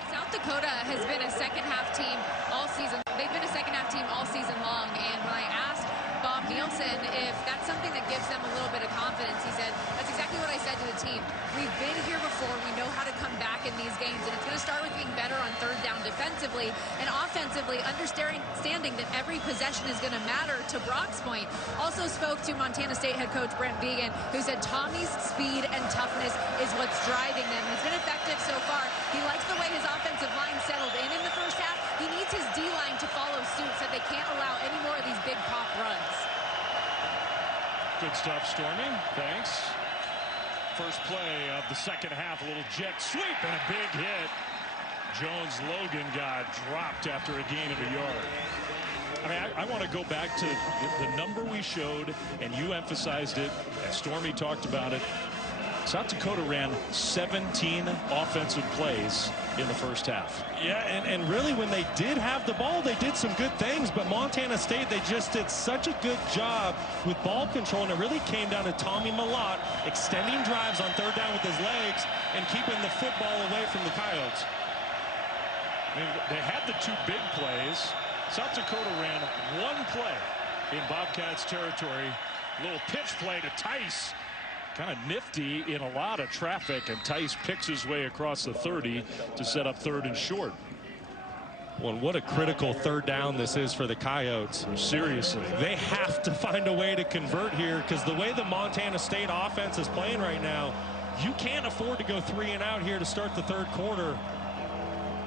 South Dakota has been a second-half team all season. They've been a second-half team all season long. And when I asked Bob Nielsen if that's something that gives them a little bit of confidence, he said, that's exactly what I said to the team. We've been here before. We know how to come back in these games. And it's going to start with being better on third down defensively and offensively, understanding that every possession is going to matter. To Brock's point, also spoke to Montana State head coach Brent Vigen, who said Tommy's speed and toughness is what's driving them. He's been effective so far. He likes the way his offensive line settled in the first half. He needs his D-line to follow suit so they can't allow any more of these big pop runs. Good stuff, Stormy. Thanks. First play of the second half, a little jet sweep and a big hit. Jones-Logan got dropped after a gain of a yard. I mean, I want to go back to the number we showed, and you emphasized it, and Stormy talked about it. South Dakota ran 17 offensive plays in the first half. Yeah, and really when they did have the ball, they did some good things, but Montana State, they just did such a good job with ball control, and it really came down to Tommy Malott extending drives on third down with his legs and keeping the football away from the Coyotes. I mean, they had the 2 big plays. South Dakota ran 1 play in Bobcats territory. A little pitch play to Tice. Kind of nifty in a lot of traffic, and Tice picks his way across the 30 to set up 3rd and short. Well, what a critical third down this is for the Coyotes. Seriously. They have to find a way to convert here, because the way the Montana State offense is playing right now, you can't afford to go 3 and out here to start the third quarter.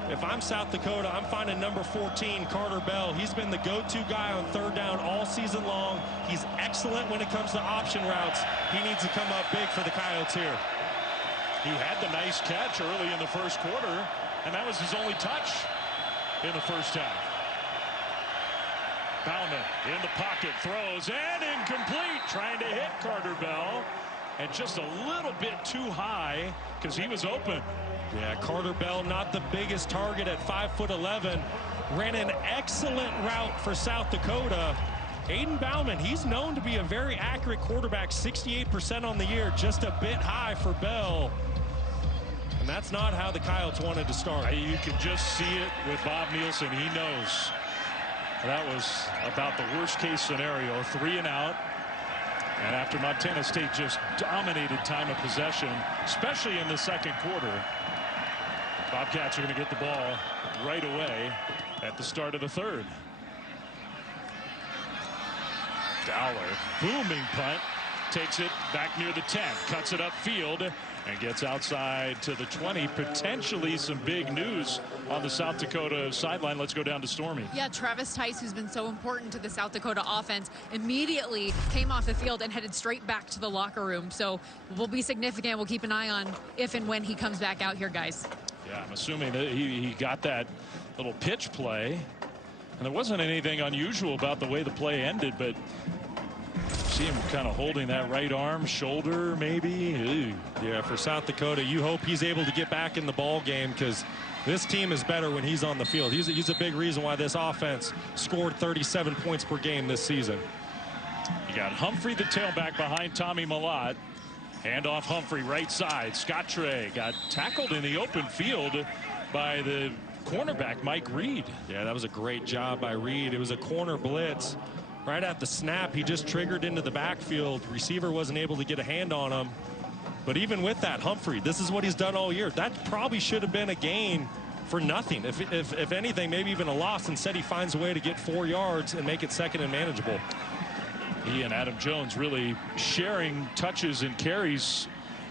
If I'm South Dakota, I'm finding number 14, Carter Bell. He's been the go-to guy on third down all season long. He's excellent when it comes to option routes. He needs to come up big for the Coyotes here. He had the nice catch early in the first quarter, and that was his only touch in the first half. Bauman in the pocket, throws, and incomplete. Trying to hit Carter Bell, and just a little bit too high because he was open. Yeah, Carter Bell, not the biggest target at 5'11", ran an excellent route for South Dakota. Aiden Bauman, he's known to be a very accurate quarterback, 68% on the year, just a bit high for Bell. And that's not how the Coyotes wanted to start. You can just see it with Bob Nielsen. He knows that was about the worst case scenario, 3 and out. And after Montana State just dominated time of possession, especially in the second quarter, Bobcats are going to get the ball right away at the start of the third. Dowler, booming punt, takes it back near the 10, cuts it upfield, and gets outside to the 20. Potentially some big news on the South Dakota sideline. Let's go down to Stormy. Yeah, Travis Tice, who's been so important to the South Dakota offense, immediately came off the field and headed straight back to the locker room. So will be significant. We'll keep an eye on if and when he comes back out here, guys. Yeah, I'm assuming that he got that little pitch play. And there wasn't anything unusual about the way the play ended, but see him kind of holding that right arm, shoulder, maybe. Ew. Yeah, for South Dakota, you hope he's able to get back in the ball game, because this team is better when he's on the field. He's a big reason why this offense scored 37 points per game this season. You got Humphrey, the tailback, behind Tommy Malott. Hand off Humphrey, right side. Scott Trey got tackled in the open field by the cornerback, Mike Reed. Yeah, that was a great job by Reed. It was a corner blitz. Right at the snap, he just triggered into the backfield. Receiver wasn't able to get a hand on him. But even with that, Humphrey, this is what he's done all year. That probably should have been a gain for nothing. If anything, maybe even a loss. Instead, he finds a way to get 4 yards and make it second and manageable. He and Adam Jones really sharing touches and carries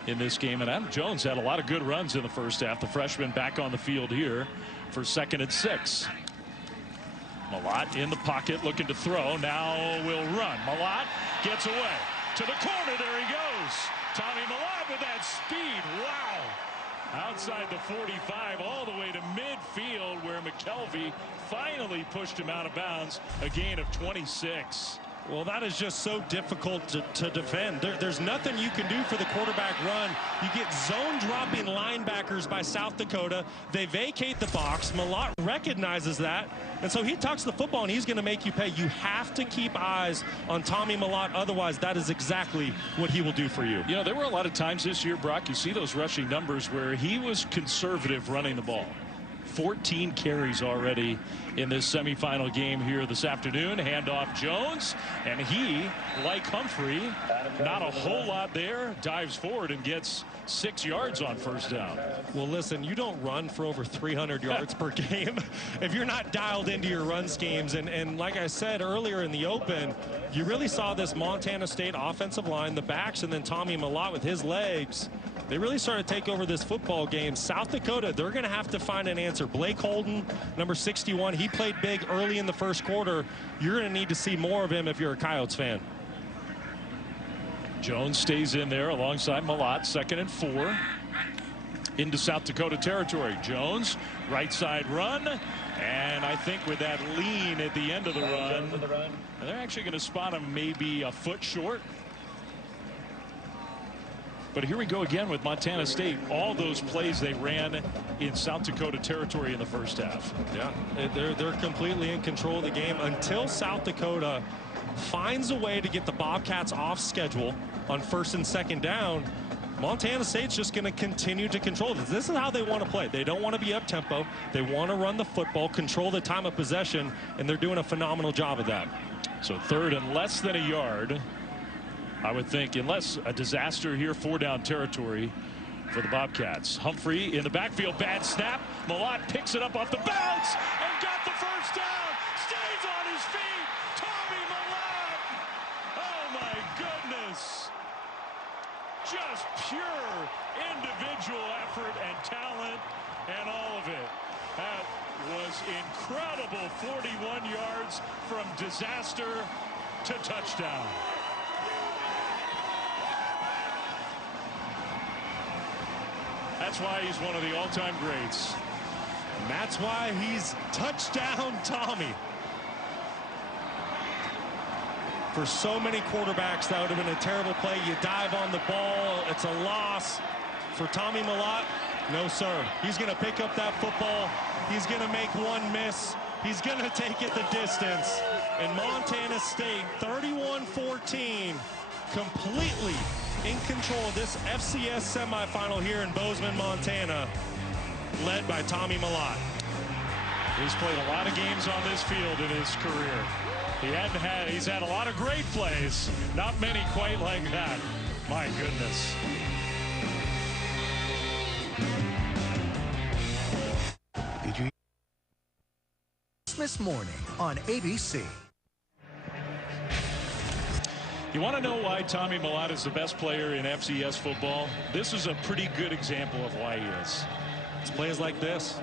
in this game. And Adam Jones had a lot of good runs in the first half. The freshman back on the field here for 2nd and 6. Malott in the pocket looking to throw. Now will run. Malott gets away to the corner. There he goes. Tommy Malott with that speed. Wow. Outside the 45 all the way to midfield, where McKelvey finally pushed him out of bounds. A gain of 26. Well, that is just so difficult to defend. There's nothing you can do for the quarterback run. You get zone dropping linebackers by South Dakota. They vacate the box. Malott recognizes that, and so he tucks the football, and he's going to make you pay. You have to keep eyes on Tommy Malott. Otherwise, that is exactly what he will do for you. You know, there were a lot of times this year, Brock, you see those rushing numbers where he was conservative running the ball. 14 carries already in this semifinal game here this afternoon. Handoff Jones, and he, like Humphrey, not a whole lot there, dives forward and gets 6 yards on first down. Well, listen, you don't run for over 300 yards per game if you're not dialed into your run schemes. And like I said earlier in the open, you really saw this Montana State offensive line, the backs, and then Tommy Malott with his legs. They really started to take over this football game. South Dakota, they're going to have to find an answer. Blake Holden, number 61, he played big early in the first quarter. You're going to need to see more of him if you're a Coyotes fan. Jones stays in there alongside Malott. 2nd and 4 into South Dakota territory. Jones, right side run, and I think with that lean at the end of the run, they're actually going to spot him maybe a foot short. But here we go again with Montana State. All those plays they ran in South Dakota territory in the first half. Yeah, they're completely in control of the game until South Dakota finds a way to get the Bobcats off schedule on 1st and 2nd down. Montana State's just going to continue to control this. This is how they want to play. They don't want to be up tempo. They want to run the football, control the time of possession, and they're doing a phenomenal job of that. So 3rd and less than a yard. I would think, unless a disaster here, 4-down territory for the Bobcats. Humphrey in the backfield, bad snap. Malott picks it up off the bounce and got the first down. Stays on his feet. Tommy Malott. Oh my goodness. Just pure individual effort and talent and all of it. That was incredible. 41 yards from disaster to touchdown. That's why he's one of the all-time greats. And that's why he's touchdown Tommy. For so many quarterbacks, that would have been a terrible play. You dive on the ball, it's a loss. For Tommy Mellott, no, sir. He's going to pick up that football. He's going to make one miss. He's going to take it the distance. And Montana State, 31-14, completely in control of this FCS semifinal here in Bozeman, Montana, led by Tommy Mellott. He's played a lot of games on this field in his career. He's had a lot of great plays, not many quite like that. My goodness. Did you? Christmas morning on ABC. You want to know why Tommy Mellott is the best player in FCS football? This is a pretty good example of why he is. It's plays like this.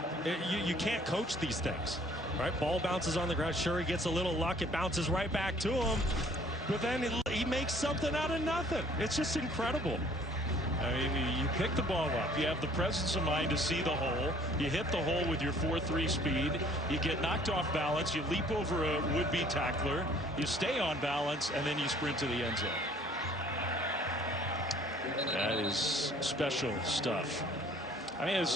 You can't coach these things, right? Ball bounces on the ground. Sure, he gets a little luck. It bounces right back to him. But then he makes something out of nothing. It's just incredible. I mean, you pick the ball up. You have the presence of mind to see the hole. You hit the hole with your 4.3 speed. You get knocked off balance. You leap over a would-be tackler. You stay on balance, and then you sprint to the end zone. That is special stuff. I mean,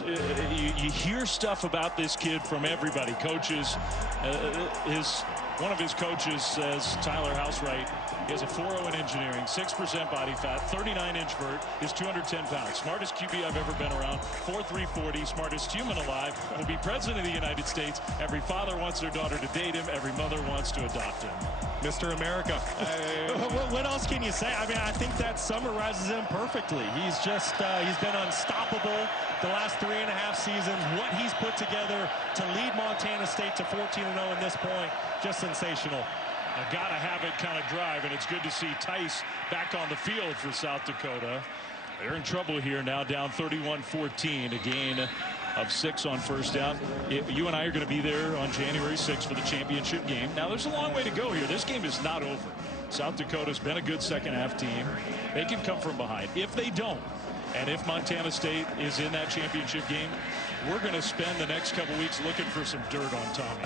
you hear stuff about this kid from everybody. Coaches, one of his coaches says, Tyler Housewright, he has a 4.0 in engineering, 6% body fat, 39-inch vert, is 210 pounds. Smartest QB I've ever been around, 4.340, smartest human alive, will be president of the United States. Every father wants their daughter to date him. Every mother wants to adopt him. Mr. America. What else can you say? I mean, I think that summarizes him perfectly. He's just, he's been unstoppable the last 3.5 seasons. What he's put together to lead Montana State to 14-0 at this point, just sensational. A gotta have it kind of drive, and it's good to see Tice back on the field for South Dakota. They're in trouble here now, down 31-14, a gain of 6 on first down. You and I are going to be there on January 6th for the championship game. Now, there's a long way to go here. This game is not over. South Dakota's been a good second-half team. They can come from behind. If they don't, and if Montana State is in that championship game, we're going to spend the next couple weeks looking for some dirt on Tommy.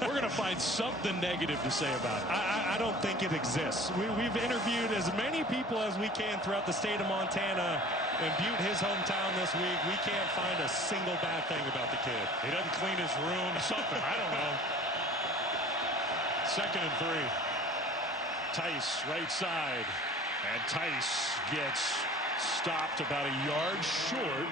We're going to find something negative to say about it. I don't think it exists. We've interviewed as many people as we can throughout the state of Montana and Butte, his hometown, this week. We can't find a single bad thing about the kid. He doesn't clean his room, something. I don't know. 2nd and 3. Tice, right side. And Tice gets stopped about a yard short.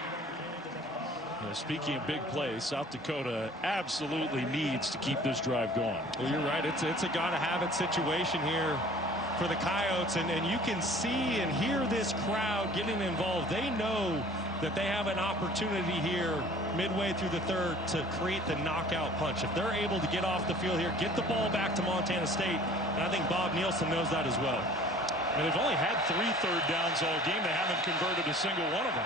Speaking of big plays, South Dakota absolutely needs to keep this drive going. Well, you're right. It's a gotta-have-it situation here for the Coyotes, and you can see and hear this crowd getting involved. They know that they have an opportunity here midway through the third to create the knockout punch. If they're able to get off the field here, get the ball back to Montana State, and I think Bob Nielsen knows that as well. And they've only had 3 third downs all game. They haven't converted a single one of them.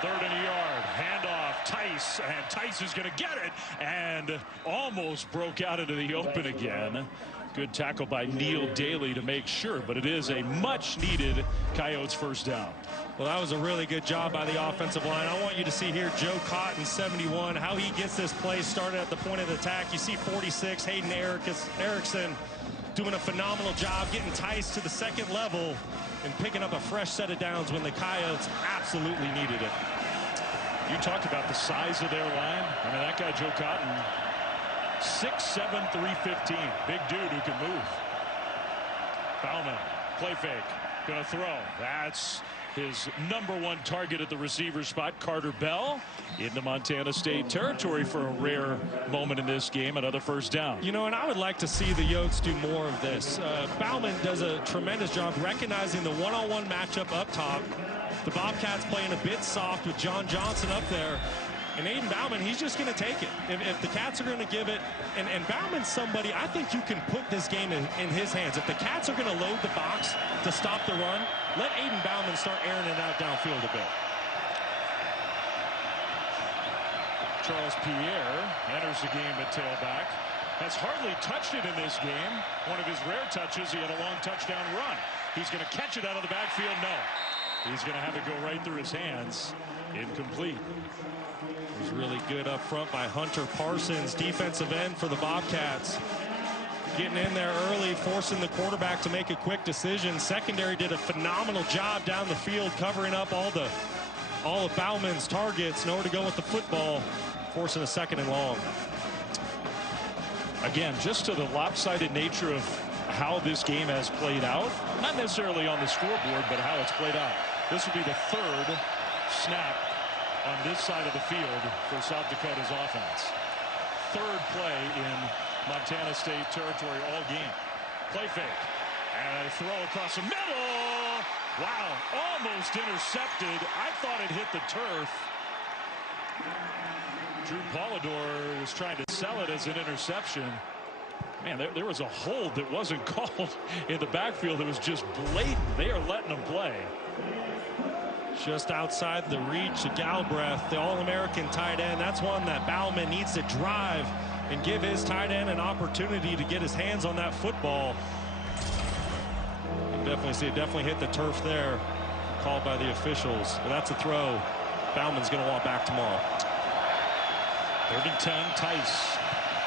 3rd and a yard, handoff, Tice, and Tice is going to get it, and almost broke out into the open again. Good tackle by Neil Daly to make sure, but it is a much-needed Coyotes first down. Well, that was a really good job by the offensive line. I want you to see here Joe Cotton, 71, how he gets this play started at the point of the attack. You see 46, Hayden Erickson doing a phenomenal job getting Tice to the 2nd level and picking up a fresh set of downs when the Coyotes absolutely needed it. You talked about the size of their line. I mean, that guy, Joe Cotton, 6'7", 315. Big dude who can move. Bauman, play fake, gonna throw. That's his #1 target at the receiver spot. Carter Bell into Montana State territory for a rare moment in this game. Another first down. You know, and I would like to see the Yotes do more of this. Bauman does a tremendous job recognizing the one-on-one matchup up top. The Bobcats playing a bit soft with John Johnson up there. And Aiden Bauman, he's just going to take it. If the Cats are going to give it, and Bauman's somebody, I think you can put this game in his hands. If the Cats are going to load the box to stop the run, let Aiden Bauman start airing it out downfield a bit. Charles Pierre enters the game at tailback. Has hardly touched it in this game. One of his rare touches, he had a long touchdown run. He's going to catch it out of the backfield, no. He's going to have it go right through his hands. Incomplete. It was really good up front by Hunter Parsons, defensive end for the Bobcats. Getting in there early, forcing the quarterback to make a quick decision. Secondary did a phenomenal job down the field, covering up all of Bauman's targets in order to go with the football, forcing a 2nd and long. Again, just to the lopsided nature of how this game has played out, not necessarily on the scoreboard, but how it's played out. This will be the 3rd snap on this side of the field for South Dakota's offense. 3rd play in Montana State territory all game. Play fake. And a throw across the middle. Wow, almost intercepted. I thought it hit the turf. Drew Polidor was trying to sell it as an interception. Man, there was a hold that wasn't called in the backfield. It was just blatant. They are letting them play. Just outside the reach of Galbraith, the All-American tight end. That's one that Bauman needs to drive and give his tight end an opportunity to get his hands on that football. You definitely see it definitely hit the turf there. Called by the officials. But that's a throw. Bauman's going to want back tomorrow. 3rd and 10, Tice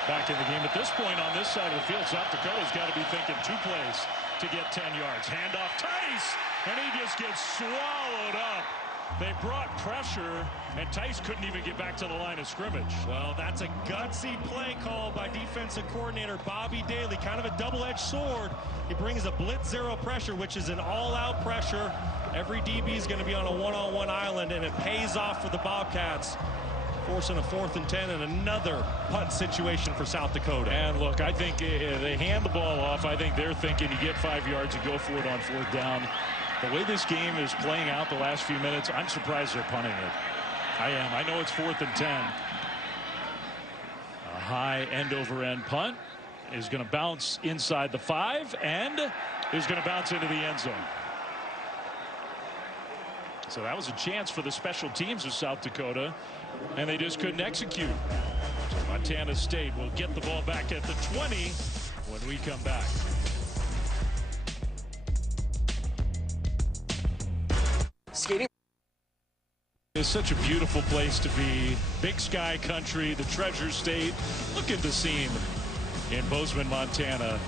back in the game. At this point on this side of the field, South Dakota's got to be thinking 2 plays to get 10 yards. Handoff, Tice, and he just gets swallowed up. They brought pressure, and Tice couldn't even get back to the line of scrimmage. Well, that's a gutsy play call by defensive coordinator Bobby Daly. Kind of a double-edged sword. He brings a blitz zero pressure, which is an all-out pressure. Every DB is going to be on a one-on-one island, and it pays off for the Bobcats, forcing a 4th and 10 and another punt situation for South Dakota. And look, I think they hand the ball off. I think they're thinking you get 5 yards and go for it on 4th down. The way this game is playing out the last few minutes, I'm surprised they're punting it. I am. I know it's 4th and 10. A high end-over-end punt is going to bounce inside the 5 and is going to bounce into the end zone. So that was a chance for the special teams of South Dakota, and they just couldn't execute. So Montana State will get the ball back at the 20 when we come back. Skating. It's such a beautiful place to be. Big Sky Country, the Treasure State. Look at the scene in Bozeman, Montana.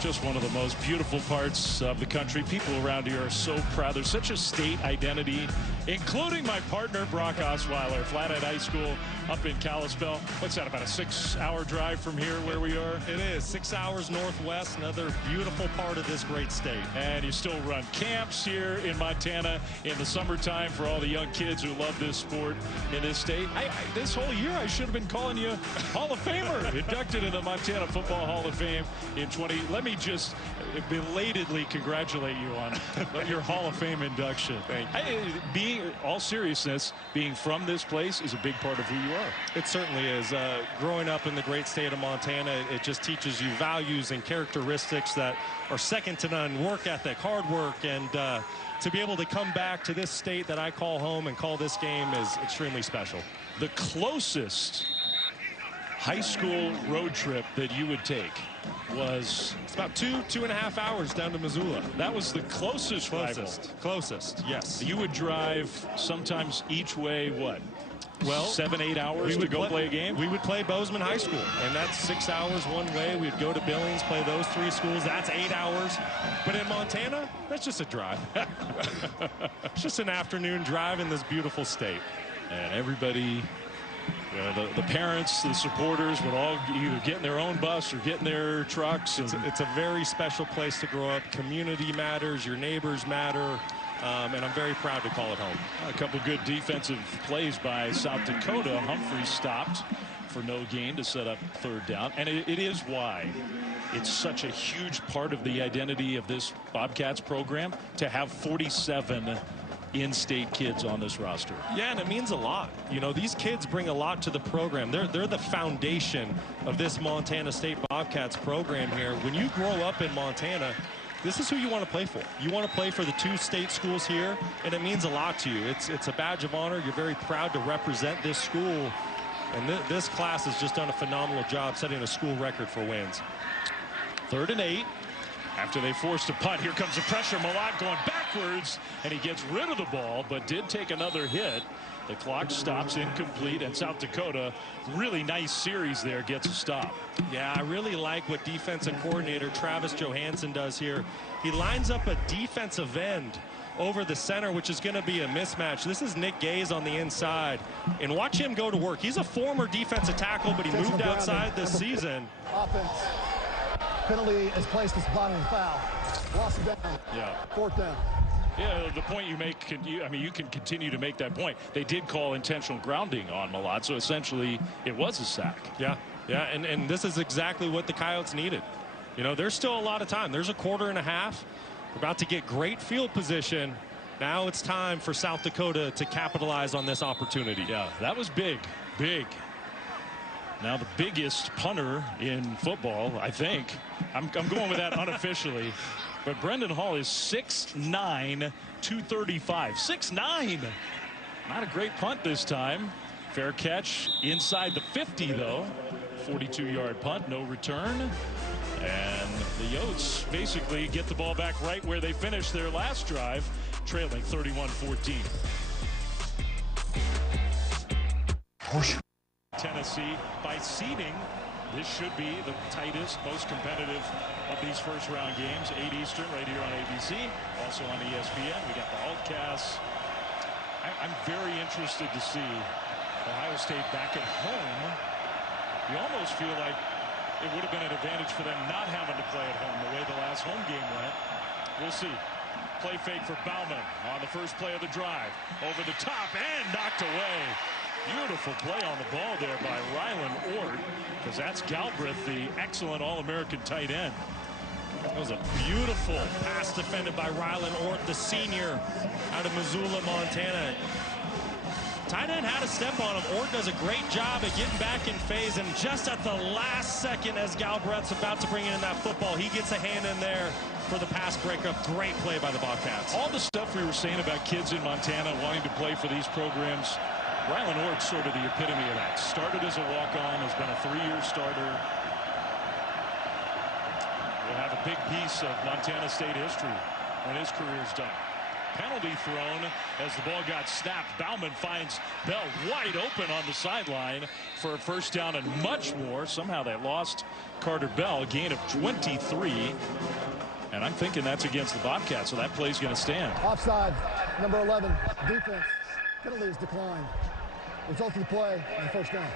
Just one of the most beautiful parts of the country. People around here are so proud. There's such a state identity, including my partner, Brock Osweiler, Flathead High School up in Kalispell. What's that, about a 6-hour drive from here where we are? It is 6 hours northwest, another beautiful part of this great state. And you still run camps here in Montana in the summertime for all the young kids who love this sport in this state. This whole year I should have been calling you Hall of Famer, inducted in the Montana Football Hall of Fame in 20. Let me just belatedly congratulate you on your Hall of Fame induction. Thank you. Being, all seriousness, being from this place is a big part of who you are. It certainly is. Growing up in the great state of Montana, it just teaches you values and characteristics that are second to none. Work ethic, hard work, and to be able to come back to this state that I call home and call this game is extremely special. The closest high school road trip that you would take was it's about 2.5 hours down to Missoula. That was the closest closest, yes. You would drive sometimes each way, what, well, 7-8 hours to go play a game? We would play Bozeman High School, and that's 6 hours one way. We'd go to Billings, play those 3 schools. That's 8 hours. But in Montana, that's just a drive. It's just an afternoon drive in this beautiful state. And everybody, the parents, the supporters would all either get in their own bus or get in their trucks. It's a very special place to grow up. Community matters. Your neighbors matter. And I'm very proud to call it home. A couple good defensive plays by South Dakota. Humphrey stopped for no gain to set up 3rd down. And it is why it's such a huge part of the identity of this Bobcats program to have 47 in-state kids on this roster. Yeah, and it means a lot. You know, these kids bring a lot to the program. They're the foundation of this Montana State Bobcats program here. When you grow up in Montana, this is who you want to play for. You want to play for the 2 state schools here, and it means a lot to you. It's a badge of honor. You're very proud to represent this school, and this class has just done a phenomenal job setting a school record for wins. 3rd and 8. After they forced a punt, here comes the pressure. Malott going backwards, and he gets rid of the ball, but did take another hit. The clock stops, incomplete, and South Dakota, really nice series there, gets a stop. Yeah, I really like what defensive coordinator Travis Johansson does here. He lines up a defensive end over the center, which is going to be a mismatch. This is Nick Gaze on the inside, and watch him go to work. He's a former defensive tackle, but he moved outside this season. Offense. Penalty is placed as bottom foul. Loss down. Yeah. 4th down. Yeah, the point you make, I mean, you can continue to make that point. They did call intentional grounding on Malott, so essentially it was a sack. Yeah, and this is exactly what the Coyotes needed. You know, there's still a lot of time. There's a quarter and a half. We're about to get great field position. Now it's time for South Dakota to capitalize on this opportunity. Yeah, that was big, big. Now the biggest punter in football, I think. I'm going with that unofficially. But Brendan Hall is 6'9", 235. 6'9". Not a great punt this time. Fair catch inside the 50, though. 42-yard punt, no return. And the Yotes basically get the ball back right where they finished their last drive, trailing 31-14. Tennessee, by seeding, this should be the tightest, most competitive of these first-round games. 8 Eastern, right here on ABC, also on ESPN. We got the Hulkcasts. I'm very interested to see Ohio State back at home. You almost feel like it would have been an advantage for them not having to play at home the way the last home game went. We'll see. Play fake for Bauman on the first play of the drive. Over the top and knocked away. Beautiful play on the ball there by Rylan Ort, because that's Galbraith, the excellent All-American tight end. That was a beautiful pass defended by Rylan Ort, the senior out of Missoula, Montana. Tight end had a step on him. Ort does a great job at getting back in phase, and just at the last second as Galbraith's about to bring in that football, he gets a hand in there for the pass breakup. Great play by the Bobcats. All the stuff we were saying about kids in Montana wanting to play for these programs, Rylan Ort's sort of the epitome of that. Started as a walk-on, has been a 3-year starter. Will have a big piece of Montana State history when his career's done. Penalty thrown as the ball got snapped. Bauman finds Bell wide open on the sideline for a first down and much more. Somehow they lost Carter Bell, gain of 23. And I'm thinking that's against the Bobcats, so that play's going to stand. Offside, number 11, defense. Penalties declined. Result of the play on the first down.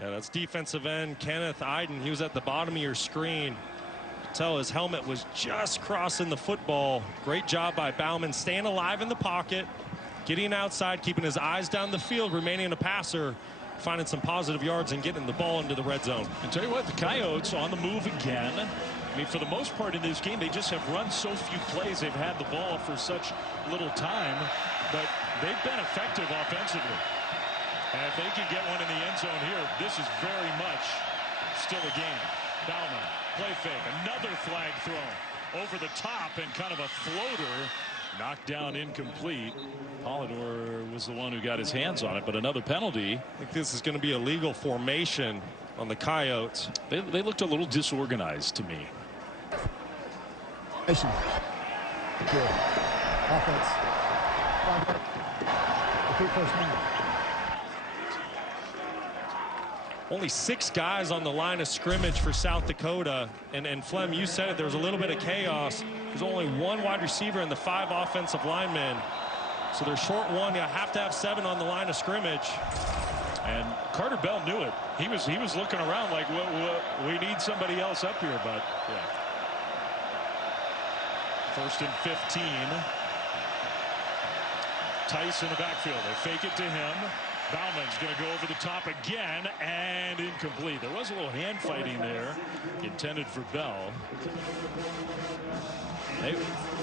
Yeah, that's defensive end Kenneth Iden. He was at the bottom of your screen. Tell his helmet was just crossing the football. Great job by Bauman, staying alive in the pocket, getting outside, keeping his eyes down the field, remaining a passer, finding some positive yards and getting the ball into the red zone. And tell you what, the Coyotes on the move again. I mean, for the most part in this game, they just have run so few plays. They've had the ball for such little time, but they've been effective offensively. And if they can get one in the end zone here, this is very much still a game. Bauman, play fake, another flag thrown over the top, and kind of a floater knocked down, incomplete. Polidor was the one who got his hands on it, but another penalty. I think this is going to be a legal formation on the Coyotes. They looked a little disorganized to me. Good. Offense. Repeat first down. Only 6 guys on the line of scrimmage for South Dakota. And Flem, you said it, there was a little bit of chaos. There's only 1 wide receiver and the 5 offensive linemen. So they're short 1. You have to have 7 on the line of scrimmage. And Carter Bell knew it. He was looking around like, we need somebody else up here, but yeah. First and 15. Tice in the backfield. They fake it to him. Bauman's going to go over the top again, and incomplete. There was a little hand fighting there, intended for Bell.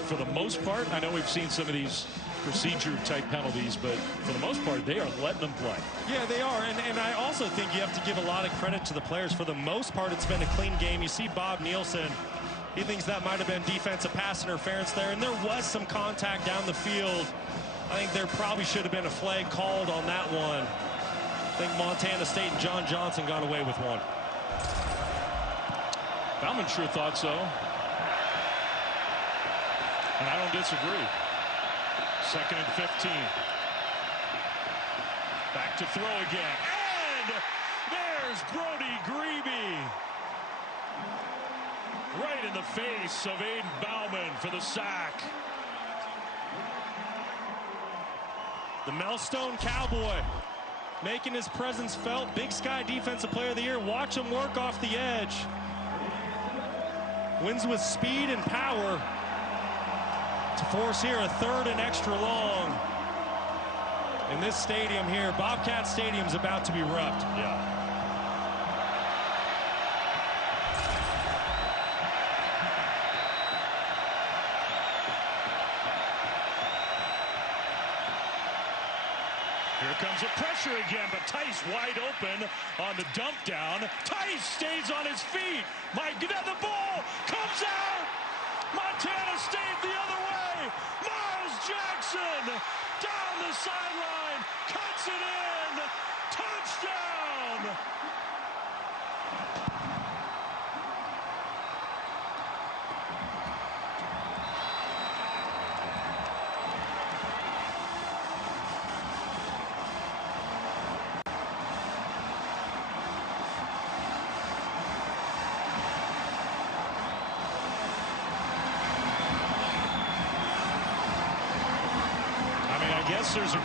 For the most part, I know we've seen some of these procedure-type penalties, but for the most part, they are letting them play. Yeah, they are, and I also think you have to give a lot of credit to the players. For the most part, it's been a clean game. You see Bob Nielsen. He thinks that might have been defensive pass interference there, and there was some contact down the field. I think there probably should have been a flag called on that one. I think Montana State and John Johnson got away with one. Bauman sure thought so. And I don't disagree. 2nd and 15. Back to throw again. And there's Brody Grebe. Right in the face of Aiden Bauman for the sack. The Melstone Cowboy making his presence felt. Big Sky Defensive Player of the Year. Watch him work off the edge. Wins with speed and power to force here a 3rd and extra long. In this stadium here, Bobcat Stadium's about to be roughed. Yeah. Here comes a pressure again, but Tice wide open on the dump down. Tice stays on his feet. The ball comes out. Montana State the other way. Miles Jackson down the sideline, cuts it in. Touchdown. I guess there's a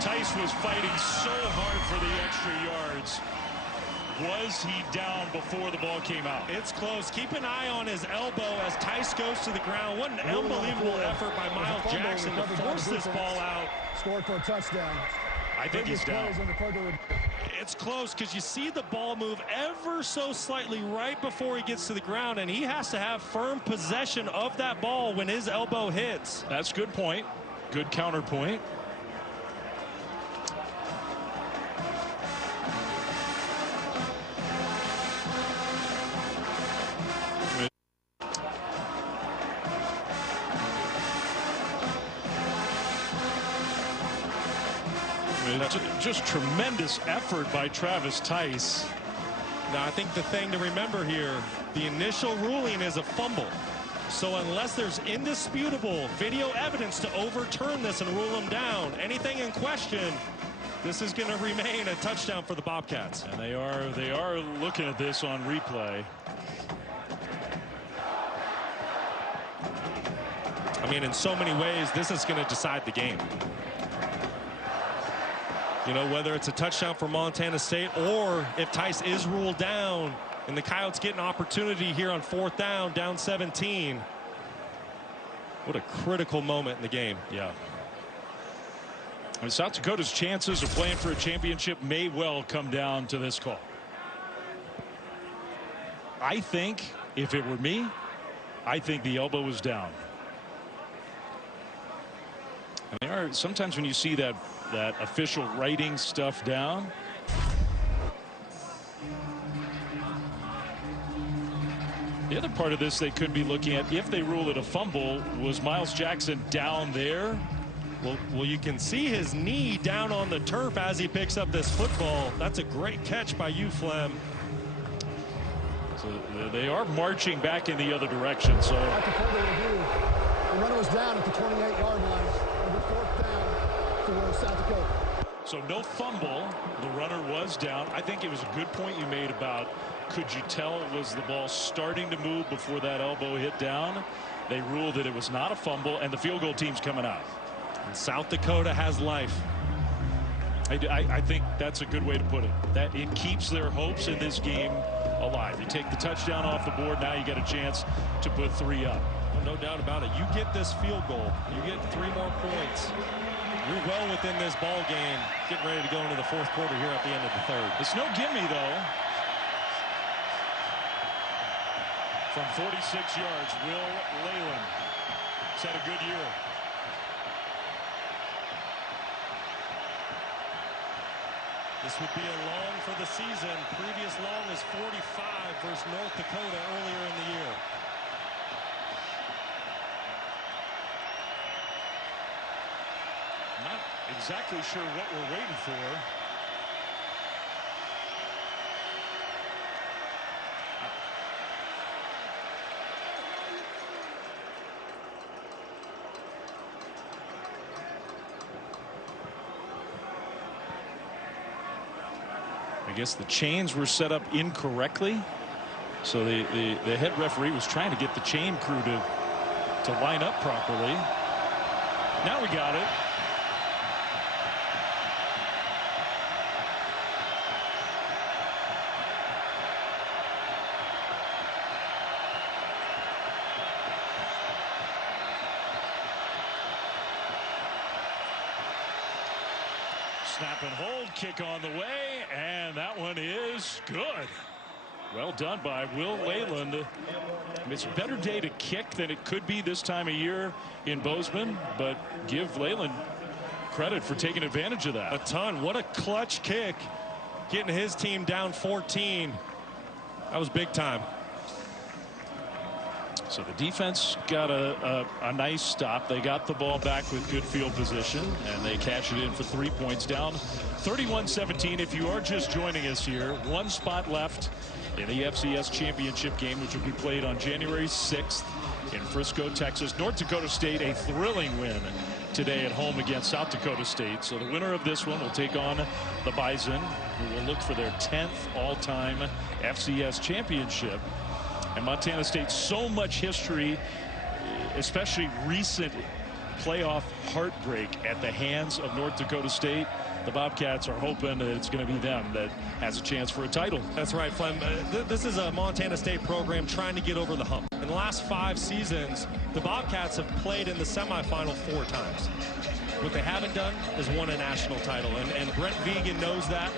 Tice was fighting so hard for the extra yards. Was he down before the ball came out? It's close. Keep an eye on his elbow as Tice goes to the ground. What an unbelievable effort by Miles Jackson to force this ball out. Scored for a touchdown. I think he's down. It's close because you see the ball move ever so slightly right before he gets to the ground, and he has to have firm possession of that ball when his elbow hits. That's a good point. Good counterpoint. Just tremendous effort by Travis Tice. Now, I think the thing to remember here, the initial ruling is a fumble. So unless there's indisputable video evidence to overturn this and rule him down, anything in question, this is going to remain a touchdown for the Bobcats. And they are looking at this on replay. I mean, in so many ways, this is going to decide the game. You know, whether it's a touchdown for Montana State or if Tice is ruled down and the Coyotes get an opportunity here on 4th down, down 17. What a critical moment in the game. Yeah. I mean, South Dakota's chances of playing for a championship may well come down to this call. I think if it were me, I think the elbow was down. And sometimes when you see that official writing stuff down, the other part of this they could be looking at, if they rule it a fumble, was Miles Jackson down there? Well, you can see his knee down on the turf as he picks up this football. That's a great catch by you, Flem. So they are marching back in the other direction. So the runner was down at the 28-yard line. Over 4th down for South Dakota. So no fumble. The runner was down. I think it was a good point you made about, could you tell was the ball starting to move before that elbow hit down? They ruled that it was not a fumble, and the field goal team's coming out. And South Dakota has life. I think that's a good way to put it. That it keeps their hopes in this game alive. You take the touchdown off the board, now you get a chance to put 3 up. Well, no doubt about it. You get this field goal, you get 3 more points. You're well within this ball game. Getting ready to go into the 4th quarter here at the end of the 3rd. It's no gimme though. From 46 yards, Will Leyland. He's had a good year. This would be a long for the season. Previous long is 45 versus North Dakota earlier in the year. Not exactly sure what we're waiting for. guess the chains were set up incorrectly. So the head referee was trying to get the chain crew to line up properly. Now we got it. Snap and hold, kick on the way, and that one is good. Well done by Will Leyland. I mean, it's a better day to kick than it could be this time of year in Bozeman, but give Leyland credit for taking advantage of that. A ton. What a clutch kick, getting his team down 14. That was big time. So the defense got a nice stop. They got the ball back with good field position, and they catch it in for 3 points, down 31-17. If you are just joining us here, one spot left in the FCS championship game, which will be played on January 6th in Frisco, Texas. North Dakota State, a thrilling win today at home against South Dakota State. So the winner of this one will take on the Bison, who will look for their 10th all-time FCS championship. And Montana State, so much history, especially recent playoff heartbreak at the hands of North Dakota State. The Bobcats are hoping that it's going to be them that has a chance for a title. That's right, Flem. This is a Montana State program trying to get over the hump. In the last 5 seasons, the Bobcats have played in the semifinal 4 times. What they haven't done is won a national title, and Brent Vigen knows that.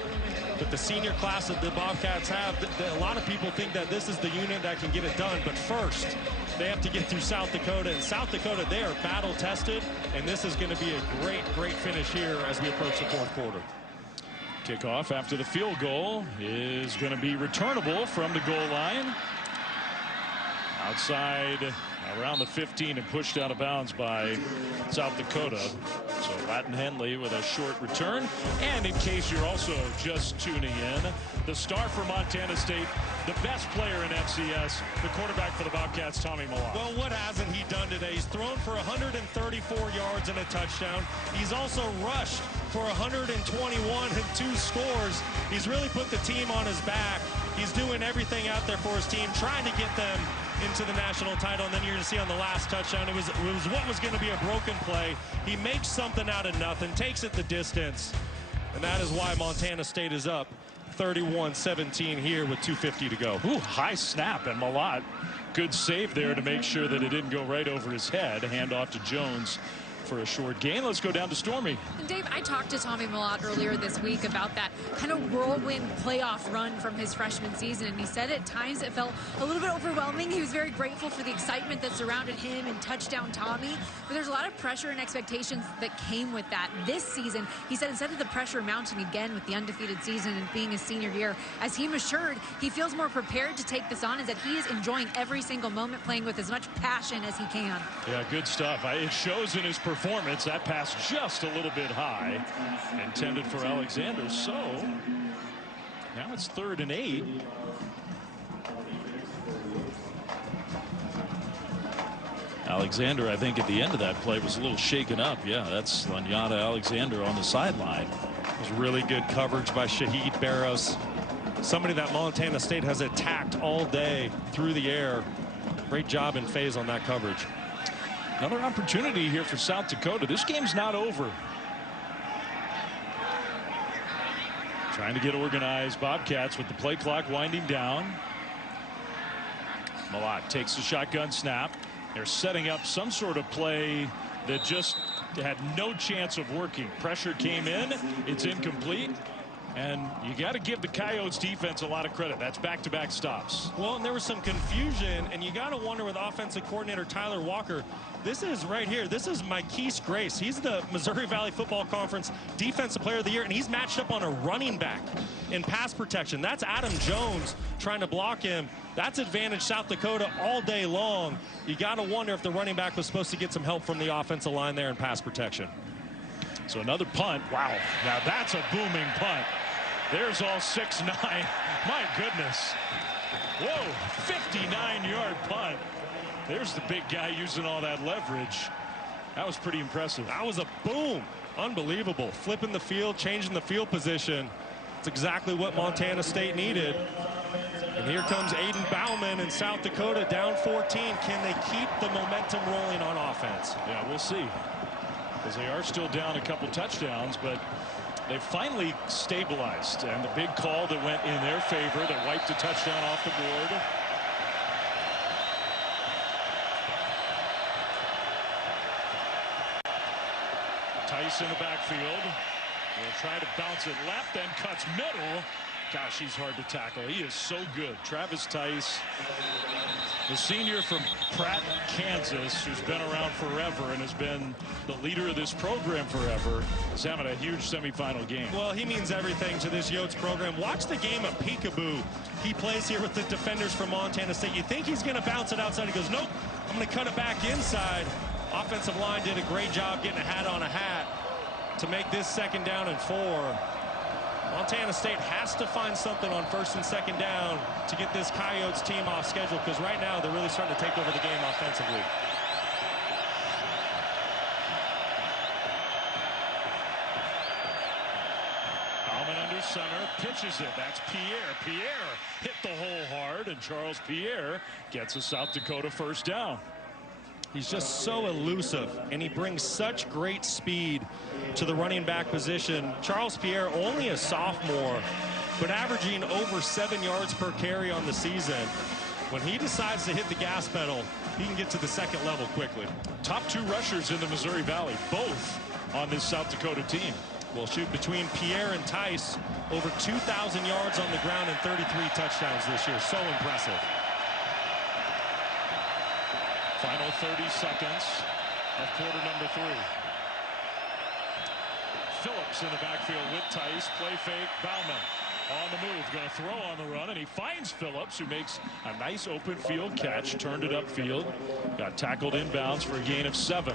But the senior class that the Bobcats have, a lot of people think that this is the unit that can get it done. But first, they have to get through South Dakota. And South Dakota, they are battle tested. And this is going to be a great, great finish here as we approach the 4th quarter. Kickoff after the field goal is going to be returnable from the goal line. Outside around the 15 and pushed out of bounds by South Dakota. So Latin Henley with a short return. And in case you're also just tuning in, the star for Montana State, the best player in FCS, the quarterback for the Bobcats, Tommy Millard. Well, what hasn't he done today? He's thrown for 134 yards and a touchdown. He's also rushed for 121 and 2 scores. He's really put the team on his back. He's doing everything out there for his team, trying to get them into the national title. And then you're going to see on the last touchdown, it was what was going to be a broken play. He makes something out of nothing, takes it the distance, and that is why Montana State is up 31-17 here with 2:50 to go. Ooh, high snap, and Malott, good save there to make sure that it didn't go right over his head. Hand off to Jones for a short gain. Let's go down to Stormy. And Dave, I talked to Tommy Millott earlier this week about that kind of whirlwind playoff run from his freshman season, and he said at times it felt a little bit overwhelming. He was very grateful for the excitement that surrounded him and touchdown Tommy, but there's a lot of pressure and expectations that came with that. This season, he said instead of the pressure mounting again with the undefeated season and being his senior year, as he matured, he feels more prepared to take this on, and that he is enjoying every single moment, playing with as much passion as he can. Yeah, good stuff. It shows in his performance. That pass just a little bit high, intended for Alexander. So now it's 3rd and 8. Alexander, I think at the end of that play, was a little shaken up. Yeah, that's Lanyata Alexander on the sideline. It was really good coverage by Shaheed Barrows, somebody that Montana State has attacked all day through the air. Great job in phase on that coverage. Another opportunity here for South Dakota. This game's not over. Trying to get organized. Bobcats with the play clock winding down. Malott takes the shotgun snap. They're setting up some sort of play that just had no chance of working. Pressure came in. It's incomplete. And you got to give the Coyotes defense a lot of credit. That's back-to-back stops. Well, and there was some confusion, and you got to wonder with offensive coordinator Tyler Walker. This is right here. This is Mikese Grace. He's the Missouri Valley Football Conference Defensive Player of the Year, and he's matched up on a running back in pass protection. That's Adam Jones trying to block him. That's advantage South Dakota all day long. You got to wonder if the running back was supposed to get some help from the offensive line there in pass protection. So another punt. Wow. Now that's a booming punt. There's all 6'9". My goodness. Whoa, 59-yard punt. There's the big guy using all that leverage. That was pretty impressive. That was a boom. Unbelievable. Flipping the field, changing the field position. It's exactly what Montana State needed. And here comes Aiden Bauman in South Dakota down 14. Can they keep the momentum rolling on offense? Yeah, we'll see. Because they are still down a couple touchdowns, but they finally stabilized. And the big call that went in their favor that wiped a touchdown off the board. Tice in the backfield. Will try to bounce it left, then cuts middle. Gosh, he's hard to tackle. He is so good. Travis Tice, the senior from Pratt, Kansas, who's been around forever and has been the leader of this program forever, is having a huge semifinal game. Well, he means everything to this Yotes program. Watch the game of peekaboo. He plays here with the defenders from Montana State. You think he's going to bounce it outside. He goes, nope, I'm going to cut it back inside. Offensive line did a great job getting a hat on a hat to make this 2nd down and 4. Montana State has to find something on 1st and 2nd down to get this Coyotes team off schedule, because right now they're really starting to take over the game offensively. Bauman under center, pitches it. That's Pierre. Pierre hit the hole hard, and Charles Pierre gets a South Dakota 1st down. He's just so elusive, and he brings such great speed to the running back position. Charles Pierre, only a sophomore, but averaging over 7 yards per carry on the season. When he decides to hit the gas pedal, he can get to the 2nd level quickly. Top 2 rushers in the Missouri Valley, both on this South Dakota team. We'll shoot between Pierre and Tice, over 2,000 yards on the ground and 33 touchdowns this year. So impressive. Final 30 seconds of quarter number 3. Phillips in the backfield with Tice. Play fake. Bauman on the move. Going to throw on the run, and he finds Phillips, who makes a nice open field catch. Turned it upfield. Got tackled inbounds for a gain of 7.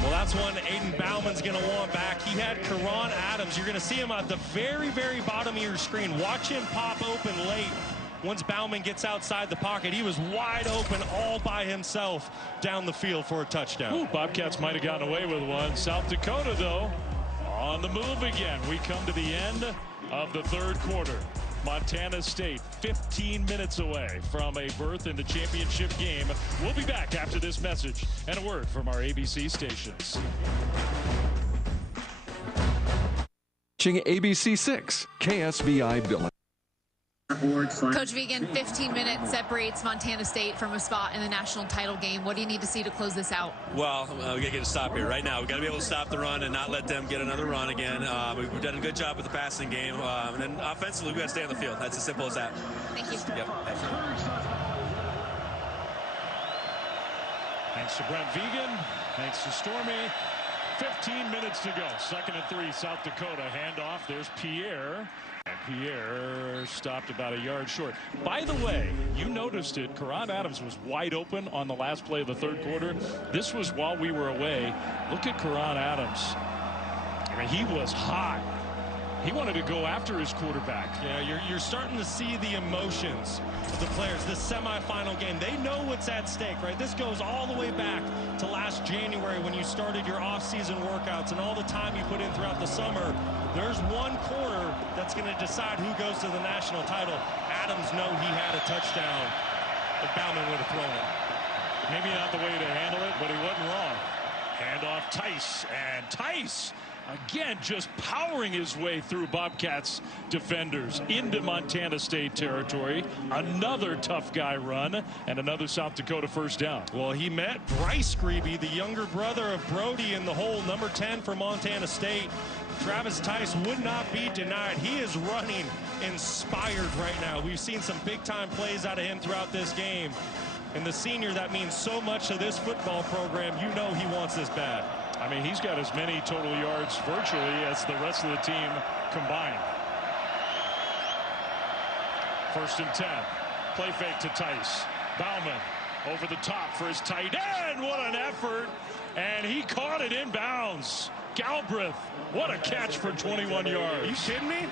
Well, that's one Aiden Bauman's going to want back. He had Karan Adams. You're going to see him at the very, very bottom of your screen. Watch him pop open late. Once Bauman gets outside the pocket, he was wide open all by himself down the field for a touchdown. Ooh, Bobcats might have gotten away with one. South Dakota, though, on the move again. We come to the end of the 3rd quarter. Montana State 15 minutes away from a berth in the championship game. We'll be back after this message and a word from our ABC stations. ABC 6, KSVI Billings. Coach Vegan, 15 minutes separates Montana State from a spot in the national title game. What do you need to see to close this out? Well, we got to get a stop here right now. We got to be able to stop the run and not let them get another run again. We've done a good job with the passing game, and then offensively we got to stay on the field. That's as simple as that. Thank you. Yep. Thanks to Brent Vegan. Thanks to Stormy. 15 minutes to go. 2nd and 3, South Dakota. Handoff. There's Pierre. And Pierre stopped about a yard short. By the way, you noticed it. Karan Adams was wide open on the last play of the 3rd quarter. This was while we were away. Look at Karan Adams. I mean, he was hot. He wanted to go after his quarterback. Yeah, you're starting to see the emotions of the players. This semifinal game, they know what's at stake, right? This goes all the way back to last January when you started your off-season workouts and all the time you put in throughout the summer. There's one quarter that's going to decide who goes to the national title. Adams know he had a touchdown, but Bauman would have thrown it. Maybe not the way to handle it, but he wasn't wrong. Handoff Tice, and Tice again just powering his way through Bobcats defenders into Montana State territory. Another tough guy run and another South Dakota 1st down. Well, he met Bryce Grebe, the younger brother of Brody, in the hole, number 10 for Montana State. Travis Tice would not be denied. He is running inspired right now. We've seen some big-time plays out of him throughout this game. And the senior that means so much to this football program, you know he wants this bad. I mean, he's got as many total yards virtually as the rest of the team combined. 1st and 10. Play fake to Tice. Bauman Over the top for his tight end. What an effort. And he caught it in bounds. Galbraith, what a catch for 21 yards. Are you kidding me?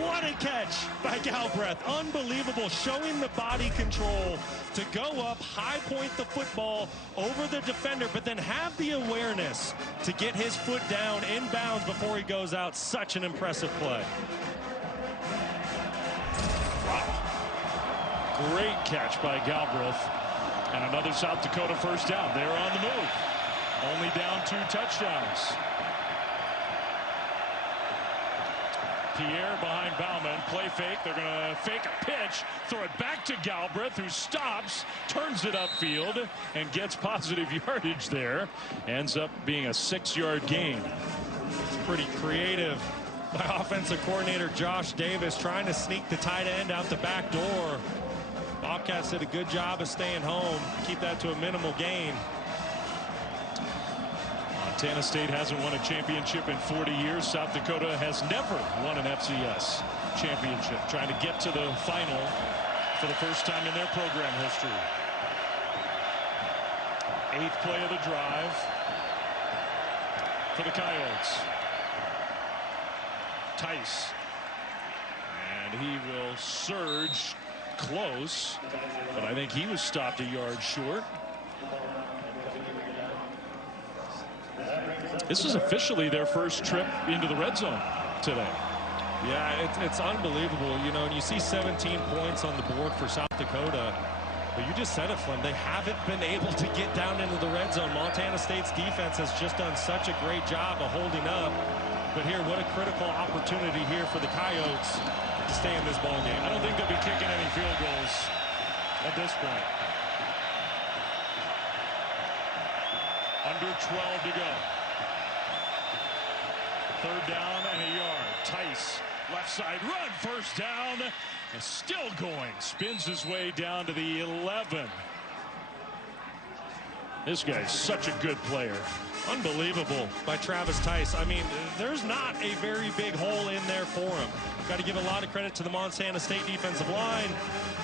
What a catch by Galbraith. Unbelievable, showing the body control to go up, high point the football over the defender, but then have the awareness to get his foot down in bounds before he goes out. Such an impressive play. Wow. Great catch by Galbraith. And another South Dakota first down. They're on the move. Only down 2 touchdowns. Pierre behind Bauman. Play fake. They're going to fake a pitch. Throw it back to Galbraith, who stops, turns it upfield, and gets positive yardage there. Ends up being a 6-yard gain. It's pretty creative by offensive coordinator Josh Davis, trying to sneak the tight end out the back door. Bobcats did a good job of staying home, keep that to a minimal gain. Montana State hasn't won a championship in 40 years. South Dakota has never won an FCS championship. Trying to get to the final for the first time in their program history. 8th play of the drive for the Coyotes. Tice. And he will surge close, but I think he was stopped a yard short. This is officially their first trip into the red zone today. Yeah, it's unbelievable, you know, and you see 17 points on the board for South Dakota, but you just said it, Flynn, they haven't been able to get down into the red zone. Montana State's defense has just done such a great job of holding up, but here, what a critical opportunity here for the Coyotes to stay in this ball game. I don't think they'll be kicking any field goals at this point. Under 12 to go. 3rd down and a yard. Tice, left side run, first down. And still going. Spins his way down to the 11. This guy's such a good player. Unbelievable by Travis Tice. I mean, there's not a very big hole in there for him. Got to give a lot of credit to the Montana State defensive line,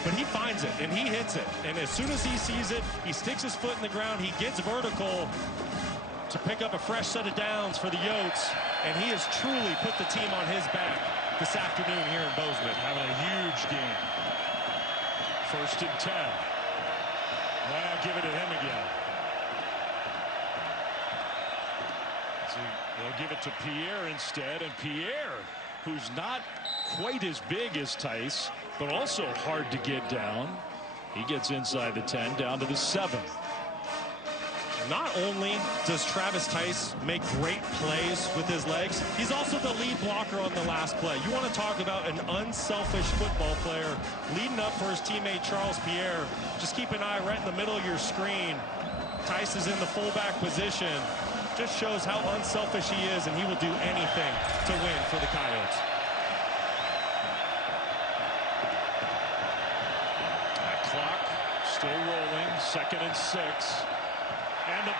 but he finds it and he hits it. And as soon as he sees it, he sticks his foot in the ground. He gets vertical to pick up a fresh set of downs for the Yotes, and he has truly put the team on his back this afternoon here in Bozeman. Having a huge game. 1st and 10. Well, give it to him again. They'll give it to Pierre instead, and Pierre, who's not quite as big as Tice, but also hard to get down. He gets inside the 10, down to the 7. Not only does Travis Tice make great plays with his legs, he's also the lead blocker on the last play. You want to talk about an unselfish football player leading up for his teammate Charles Pierre. Just keep an eye right in the middle of your screen. Tice is in the fullback position. Just shows how unselfish he is, and he will do anything to win for the Coyotes. That clock still rolling. 2nd and 6. And the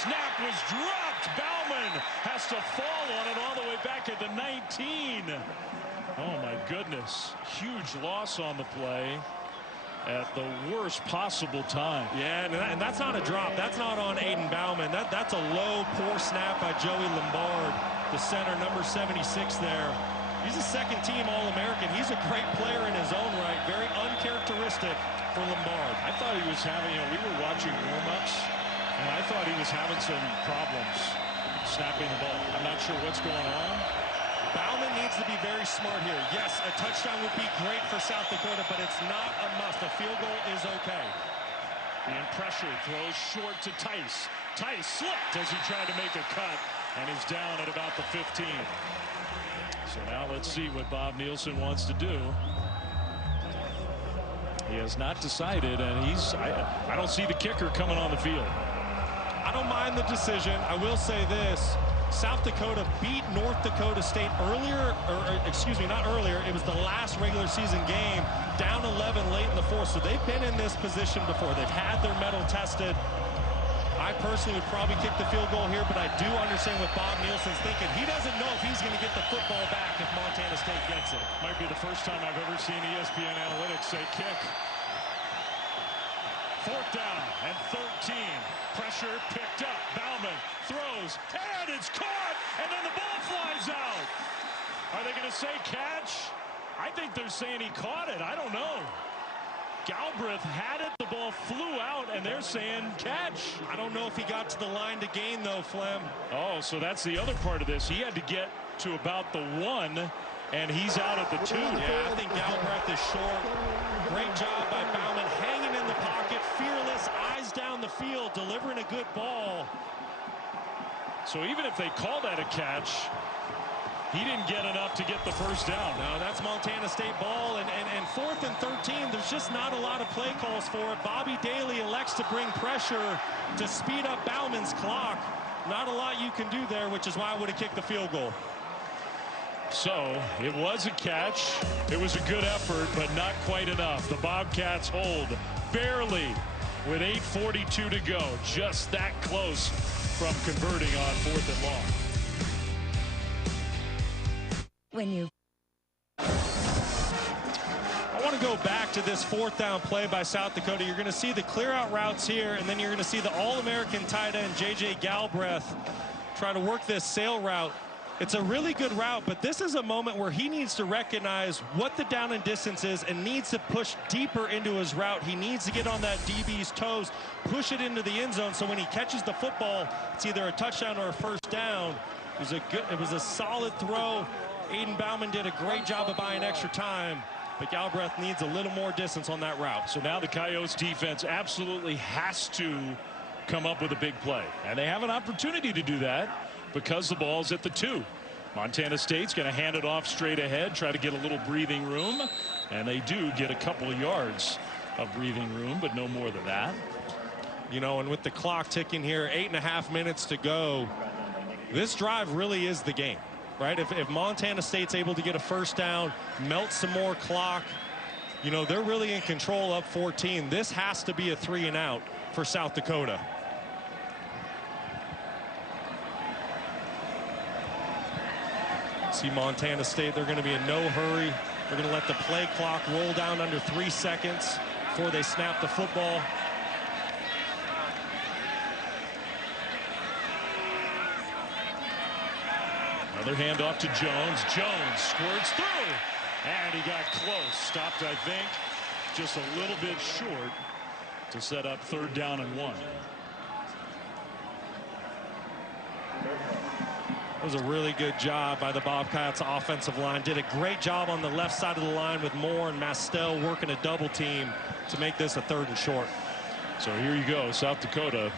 snap was dropped. Bauman has to fall on it all the way back at the 19. Oh, my goodness. Huge loss on the play at the worst possible time. Yeah, and that's not a drop. That's not on Aiden Bauman. That's a low, poor snap by Joey Lombard, the center, number 76 there. He's a 2nd-team All-American. He's a great player in his own right. Very uncharacteristic for Lombard. I thought he was having, we were watching warm-ups, and I thought he was having some problems snapping the ball. I'm not sure what's going on. Bauman needs to be very smart here. Yes, a touchdown would be great for South Dakota, but it's not a must. A field goal is okay. Being pressure, throws short to Tice. Tice slipped as he tried to make a cut, and he's down at about the 15. So now let's see what Bob Nielsen wants to do. He has not decided, and I don't see the kicker coming on the field. I don't mind the decision. I will say this. South Dakota beat North Dakota State earlier, or excuse me, not earlier. It was the last regular season game, down 11 late in the 4th. So they've been in this position before. They've had their mettle tested. I personally would probably kick the field goal here, but I do understand what Bob Nielsen's thinking. He doesn't know if he's going to get the football back if Montana State gets it. Might be the first time I've ever seen ESPN Analytics say kick. 4th down and 13. Pressure picked up. Bauman throws, and it's caught, and then the ball flies out. Are they going to say catch? I think they're saying he caught it. I don't know. Galbraith had it, the ball flew out, and they're saying catch. I don't know if he got to the line to gain, though, Flem. Oh, so that's the other part of this. He had to get to about the 1, and he's out at the 2. Yeah, I think Galbraith is short. Great job by Bauman, hanging in the pocket, fearless, eyes down the field, delivering a good ball. So even if they call that a catch, he didn't get enough to get the first down. No, that's Montana State ball, and 4th and 13, there's just not a lot of play calls for it. Bobby Daly elects to bring pressure to speed up Bauman's clock. Not a lot you can do there, which is why I would have kicked the field goal. So it was a catch. It was a good effort, but not quite enough. The Bobcats hold barely with 8:42 to go. Just that close from converting on 4th and long. I want to go back to this 4th down play by South Dakota. You're going to see the clear out routes here, and then you're going to see the All-American tight end J.J. Galbraith try to work this sail route. It's a really good route, but this is a moment where he needs to recognize what the down and distance is and needs to push deeper into his route. He needs to get on that DB's toes, push it into the end zone, so when he catches the football, it's either a touchdown or a first down. It was a solid throw. Aiden Bauman did a great job of buying extra time, but Galbraith needs a little more distance on that route. So now the Coyotes defense absolutely has to come up with a big play, and they have an opportunity to do that because the ball's at the 2. Montana State's going to hand it off straight ahead, try to get a little breathing room, and they do get a couple of yards of breathing room, but no more than that. You know, and with the clock ticking here, 8.5 minutes to go, this drive really is the game, right? If Montana State's able to get a first down, melt some more clock, you know, they're really in control up 14. This has to be a 3 and out for South Dakota. See Montana State, they're going to be in no hurry. They're going to let the play clock roll down under 3 seconds before they snap the football. Another handoff to Jones. Jones squirts through, and he got close. Stopped, I think, just a little bit short to set up 3rd down and 1. It was a really good job by the Bobcats offensive line. Did a great job on the left side of the line with Moore and Mastel working a double team to make this a 3rd and short. So here you go, South Dakota.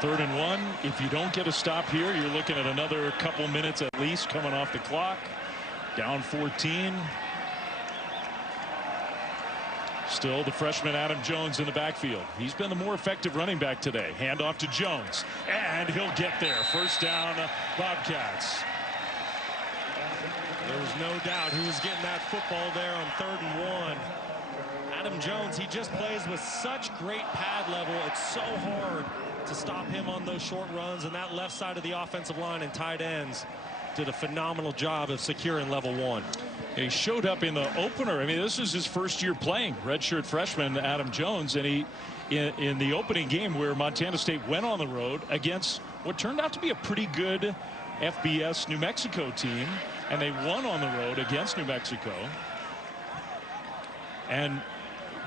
3rd and 1. If you don't get a stop here, you're looking at another couple minutes at least coming off the clock. Down 14. Still the freshman Adam Jones in the backfield. He's been the more effective running back today. Handoff to Jones, and he'll get there. First down, Bobcats. There was no doubt he was getting that football there on 3rd and 1. Adam Jones, he just plays with such great pad level. It's so hard to stop him on those short runs, and that left side of the offensive line and tight ends did a phenomenal job of securing level 1. He showed up in the opener. I mean, this is his first year playing, redshirt freshman Adam Jones, and he in the opening game where Montana State went on the road against what turned out to be a pretty good FBS New Mexico team, and they won on the road against New Mexico. And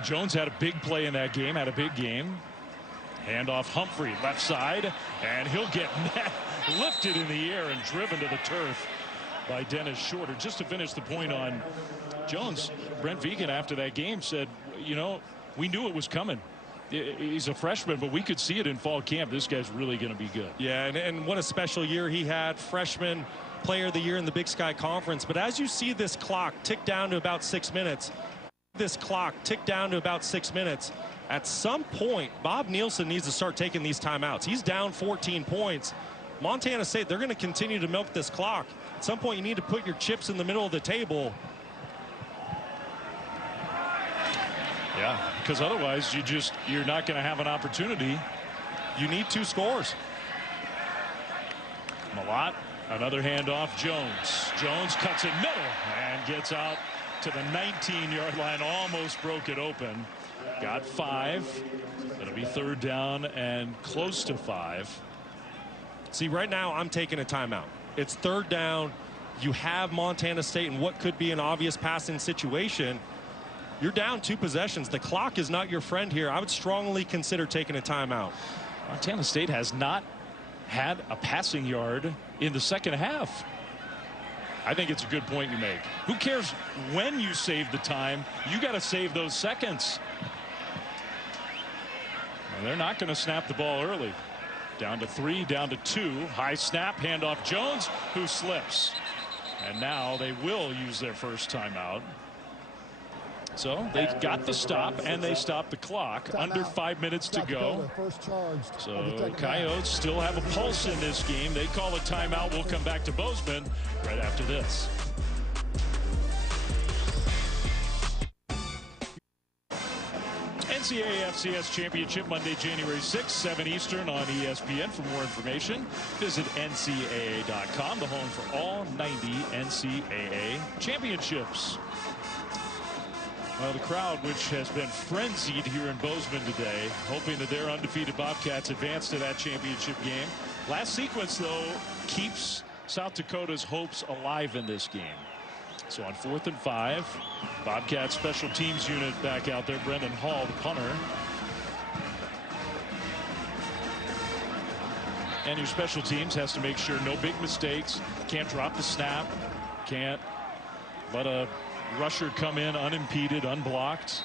Jones had a big play in that game, had a big game. Handoff Humphrey, left side, and he'll get lifted in the air and driven to the turf by Dennis Shorter. Just to finish the point on Jones, Brent Vegan after that game said, you know, we knew it was coming. He's a freshman, but we could see it in fall camp. This guy's really going to be good. Yeah, and what a special year he had. Freshman player of the year in the Big Sky Conference. But as you see this clock tick down to about 6 minutes, at some point, Bob Nielsen needs to start taking these timeouts. He's down 14 points. Montana State, they're going to continue to milk this clock. At some point, you need to put your chips in the middle of the table. Yeah, because otherwise you're not going to have an opportunity. You need 2 scores. Malott, another handoff. Jones cuts it middle and gets out to the 19-yard line. Almost broke it open. Got 5. It'll be 3rd down and close to 5. See, right now I'm taking a timeout. It's 3rd down. You have Montana State in what could be an obvious passing situation. You're down 2 possessions. The clock is not your friend here. I would strongly consider taking a timeout. Montana State has not had a passing yard in the second half. I think it's a good point you make. Who cares when you save the time? You got to save those seconds. And they're not going to snap the ball early. Down to 3, down to 2. High snap, handoff Jones, who slips. And now they will use their first timeout. So they got the stop and they stopped the clock. Under 5 minutes to go. So Coyotes still have a pulse in this game. They call a timeout. We'll come back to Bozeman right after this. NCAA FCS Championship Monday, January 6th, 7 Eastern on ESPN. For more information, visit NCAA.com, the home for all 90 NCAA championships. Well, the crowd, which has been frenzied here in Bozeman today, hoping that their undefeated Bobcats advance to that championship game. Last sequence, though, keeps South Dakota's hopes alive in this game. So on 4th and 5, Bobcat special teams unit back out there. Brendan Hall, the punter. And your special teams has to make sure no big mistakes. Can't drop the snap. Can't let a rusher come in unimpeded, unblocked.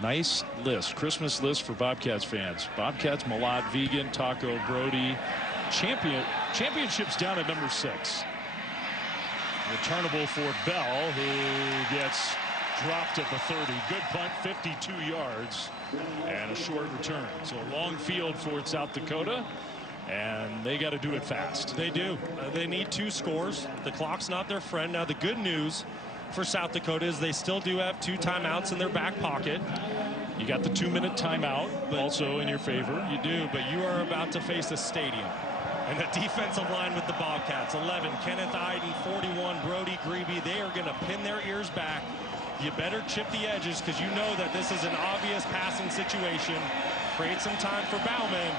Nice list, Christmas list for Bobcats fans. Bobcats, Malott, Vegan, Taco, Brody. Championships down at number 6. Returnable for Bell, who gets dropped at the 30. Good punt, 52 yards, and a short return. So a long field for South Dakota. And they got to do it fast. They do. They need 2 scores. The clock's not their friend. Now the good news for South Dakota is they still do have 2 timeouts in their back pocket. You got the 2-minute timeout also in your favor. You do, but you are about to face a stadium. And the defensive line with the Bobcats, 11, Kenneth Iden, 41, Brody Grebe, they are going to pin their ears back. You better chip the edges because you know that this is an obvious passing situation. Create some time for Bauman,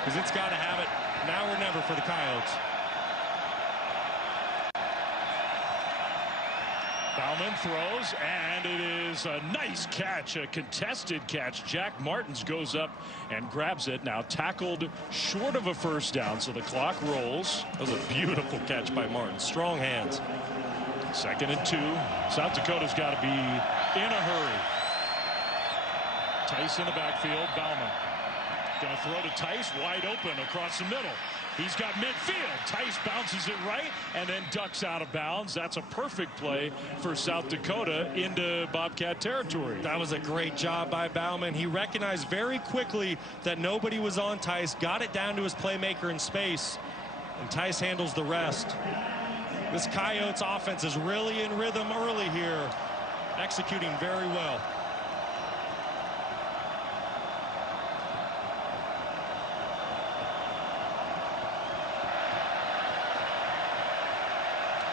because it's got to have it now or never for the Coyotes. Bauman throws, and it is a nice catch, a contested catch. Jack Martins goes up and grabs it. Now tackled short of a first down, so the clock rolls. That was a beautiful catch by Martin. Strong hands. 2nd and 2. South Dakota's got to be in a hurry. Tice in the backfield. Bauman going to throw to Tice, wide open across the middle. He's got midfield. Tice bounces it right and then ducks out of bounds. That's a perfect play for South Dakota into Bobcat territory. That was a great job by Bauman. He recognized very quickly that nobody was on Tice, got it down to his playmaker in space, and Tice handles the rest. This Coyotes offense is really in rhythm early here, executing very well.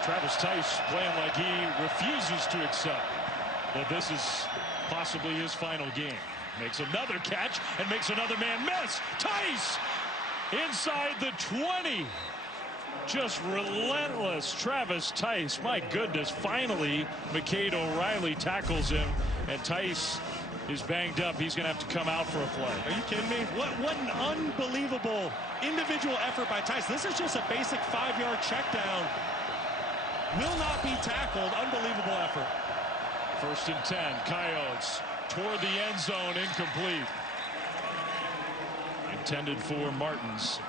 Travis Tice playing like he refuses to accept that this is possibly his final game. Makes another catch and makes another man miss. Tice inside the 20. Just relentless Travis Tice. My goodness, finally McCade O'Reilly tackles him, and Tice is banged up. He's going to have to come out for a play. Are you kidding me? What an unbelievable individual effort by Tice. This is just a basic 5-yard check down. Will not be tackled. Unbelievable effort. 1st and 10. Coyotes toward the end zone, incomplete. Intended for Martins.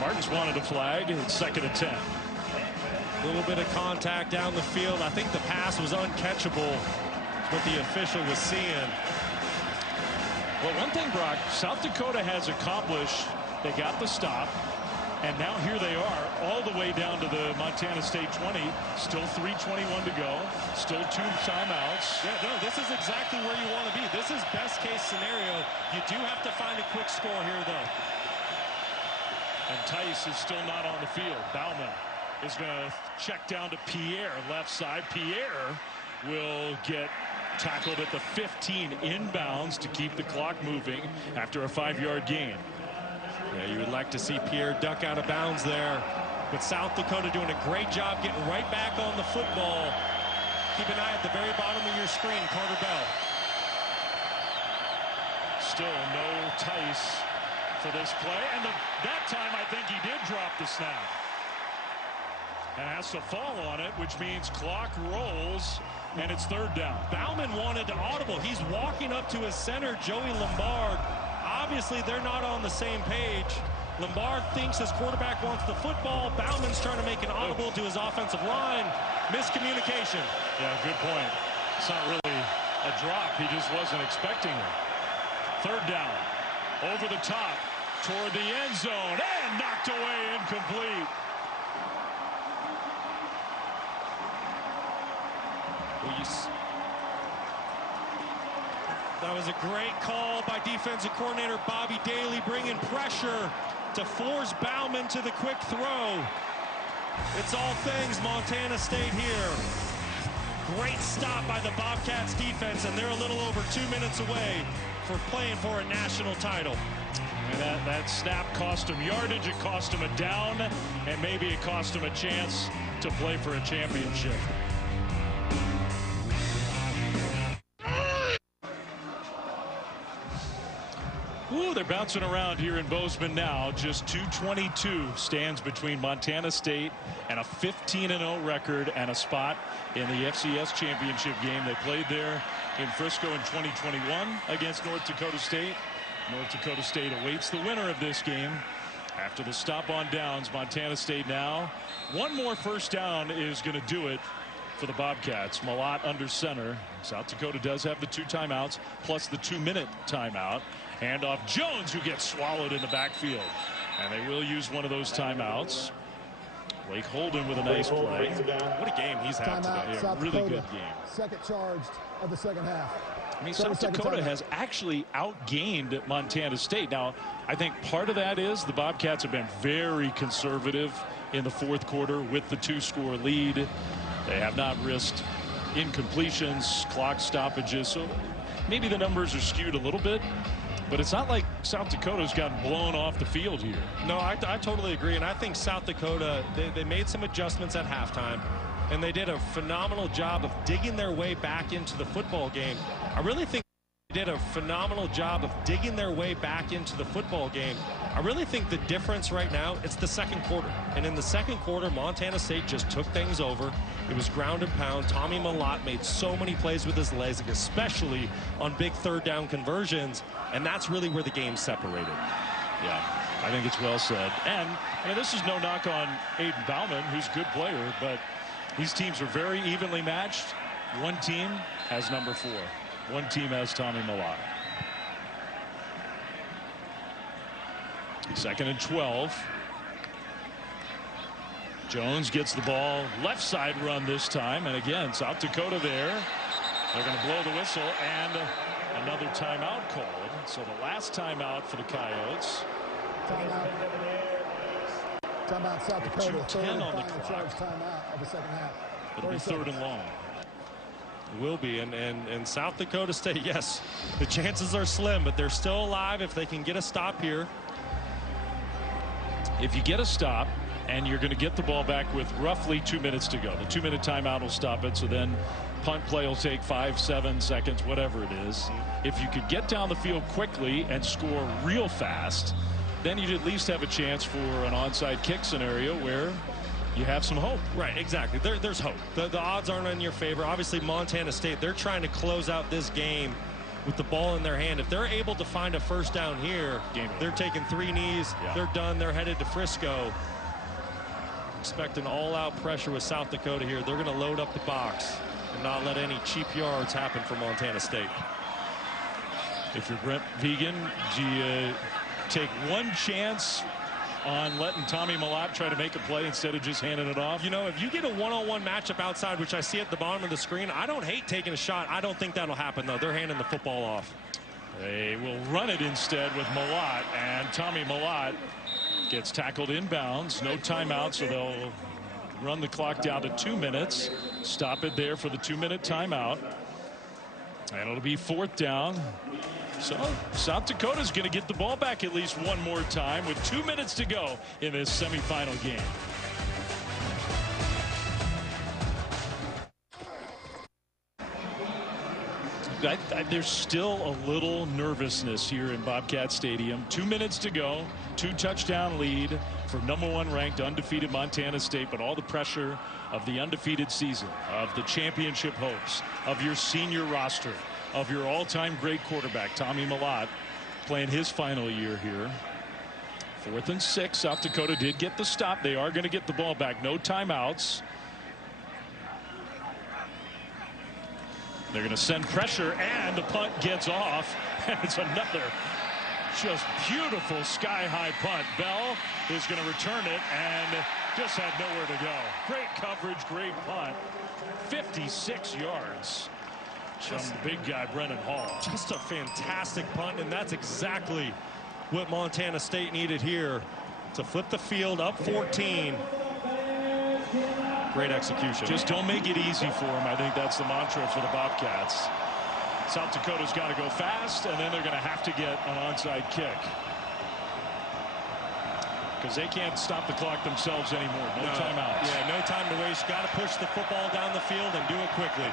Martins wanted a flag. It's 2nd and 10. A little bit of contact down the field. I think the pass was uncatchable. What the official was seeing. Well, one thing, Brock, South Dakota has accomplished. They got the stop. And now here they are, all the way down to the Montana State 20. Still 3:21 to go. Still 2 timeouts. Yeah, no, this is exactly where you want to be. This is best case scenario. You do have to find a quick score here, though. And Tice is still not on the field. Bauman is going to check down to Pierre, left side. Pierre will get tackled at the 15 inbounds to keep the clock moving after a 5-yard gain. Yeah, you would like to see Pierre duck out of bounds there. But South Dakota doing a great job getting right back on the football. Keep an eye at the very bottom of your screen, Carter Bell. Still no Tice for this play. And that time, I think he did drop the snap. And has to fall on it, which means clock rolls, and it's 3rd down. Bauman wanted to audible. He's walking up to his center, Joey Lombard. Obviously, they're not on the same page. Lombard thinks his quarterback wants the football. Bauman's trying to make an audible to his offensive line. Miscommunication. Yeah, good point. It's not really a drop. He just wasn't expecting it. 3rd down. Over the top toward the end zone. And knocked away, incomplete. That was a great call by defensive coordinator Bobby Daly, bringing pressure to force Bauman to the quick throw. It's all things Montana State here. Great stop by the Bobcats defense, and they're a little over 2 minutes away for playing for a national title. And that snap cost him yardage, it cost him a down, and maybe it cost him a chance to play for a championship. Ooh, they're bouncing around here in Bozeman now. Just 2:22 stands between Montana State and a 15-0 record and a spot in the FCS championship game. They played there in Frisco in 2021 against North Dakota State. North Dakota State awaits the winner of this game. After the stop on downs, Montana State now. One more first down is going to do it for the Bobcats. Malott under center. South Dakota does have the 2 timeouts plus the 2-minute timeout. Handoff Jones, who gets swallowed in the backfield. And they will use one of those timeouts. Blake Holden with a nice play. What a game he's had today. South Really Dakota, good game. Second charged of the second half. I mean, South Dakota has actually outgained Montana State. Now, I think part of that is the Bobcats have been very conservative in the 4th quarter with the 2-score lead. They have not risked incompletions, clock stoppages. So maybe the numbers are skewed a little bit. But it's not like South Dakota's gotten blown off the field here. No, I totally agree. And I think South Dakota, they made some adjustments at halftime. And they did a phenomenal job of digging their way back into the football game. I really think they did a phenomenal job of digging their way back into the football game. I really think the difference right now, it's the 2nd quarter. And in the 2nd quarter, Montana State just took things over. It was ground and pound. Tommy Malott made so many plays with his legs, especially on big 3rd down conversions. And that's really where the game separated. Yeah, I think it's well said. And I mean, this is no knock on Aiden Bauman, who's a good player, but these teams are very evenly matched. One team has number 4. One team has Tommy Malott. 2nd and 12. Jones gets the ball, left side run this time, and again South Dakota there. They're going to blow the whistle, and another timeout called. So the last timeout for the Coyotes. Timeout South Dakota. 2:10 on the clock. Timeout of the second half. It'll be 3rd and long. It will be, and South Dakota State, yes, the chances are slim, but they're still alive if they can get a stop here. If you get a stop and you're going to get the ball back with roughly 2 minutes to go, the 2-minute timeout will stop it. So then punt play will take 5, 7 seconds, whatever it is. If you could get down the field quickly and score real fast, then you'd at least have a chance for an onside kick scenario where you have some hope. Right, exactly. There's hope. The odds aren't in your favor. Obviously, Montana State, they're trying to close out this game with the ball in their hand. If they're able to find a first down here, they're taking 3 knees. Yeah. They're done. They're headed to Frisco. Expecting all-out pressure with South Dakota here. They're going to load up the box and not let any cheap yards happen for Montana State. If you're Brent Vegan, do you take one chance on letting Tommy Malott try to make a play instead of just handing it off? You know, if you get a one-on-one matchup outside, which I see at the bottom of the screen, I don't hate taking a shot. I don't think that'll happen, though. They're handing the football off. They will run it instead with Malott, and Tommy Malott gets tackled inbounds. No timeout, so they'll run the clock down to 2 minutes. Stop it there for the 2-minute timeout. And it'll be 4th down. So South Dakota's going to get the ball back at least one more time with 2 minutes to go in this semifinal game. There's still a little nervousness here in Bobcat Stadium. 2 minutes to go, 2-touchdown lead for #1 ranked undefeated Montana State, but all the pressure of the undefeated season, of the championship hopes, of your senior roster, of your all-time great quarterback, Tommy Mellott, playing his final year here. 4th and 6. South Dakota did get the stop. They are going to get the ball back. No timeouts. They're going to send pressure, and the punt gets off. And it's another just beautiful sky-high punt. Bell is going to return it and just had nowhere to go. Great coverage, great punt. 56 yards from the big guy, Brennan Hall. Just a fantastic punt, and that's exactly what Montana State needed here to flip the field up 14. Great execution. Just don't make it easy for them. I think that's the mantra for the Bobcats. South Dakota's got to go fast, and then they're going to have to get an onside kick, because they can't stop the clock themselves anymore. No timeouts. Yeah, no time to waste. Got to push the football down the field and do it quickly.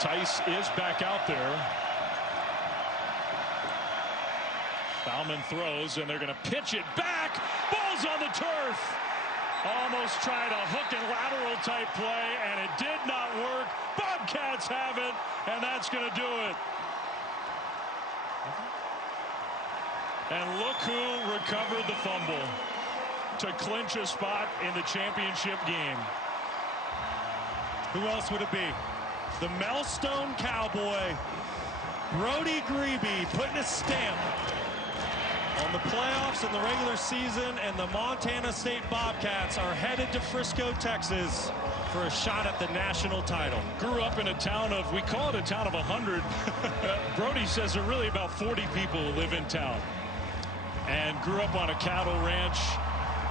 Tice is back out there. Bauman throws, and they're going to pitch it back. Ball's on the turf. Almost tried a hook and lateral type play, and it did not work. Bobcats have it, and that's going to do it. And look who recovered the fumble to clinch a spot in the championship game. Who else would it be? The Melstone Cowboy, Brody Grebe, putting a stamp on the playoffs and the regular season, and the Montana State Bobcats are headed to Frisco, Texas for a shot at the national title. Grew up in a town of, we call it a town of 100. Brody says there are really about 40 people who live in town. And grew up on a cattle ranch,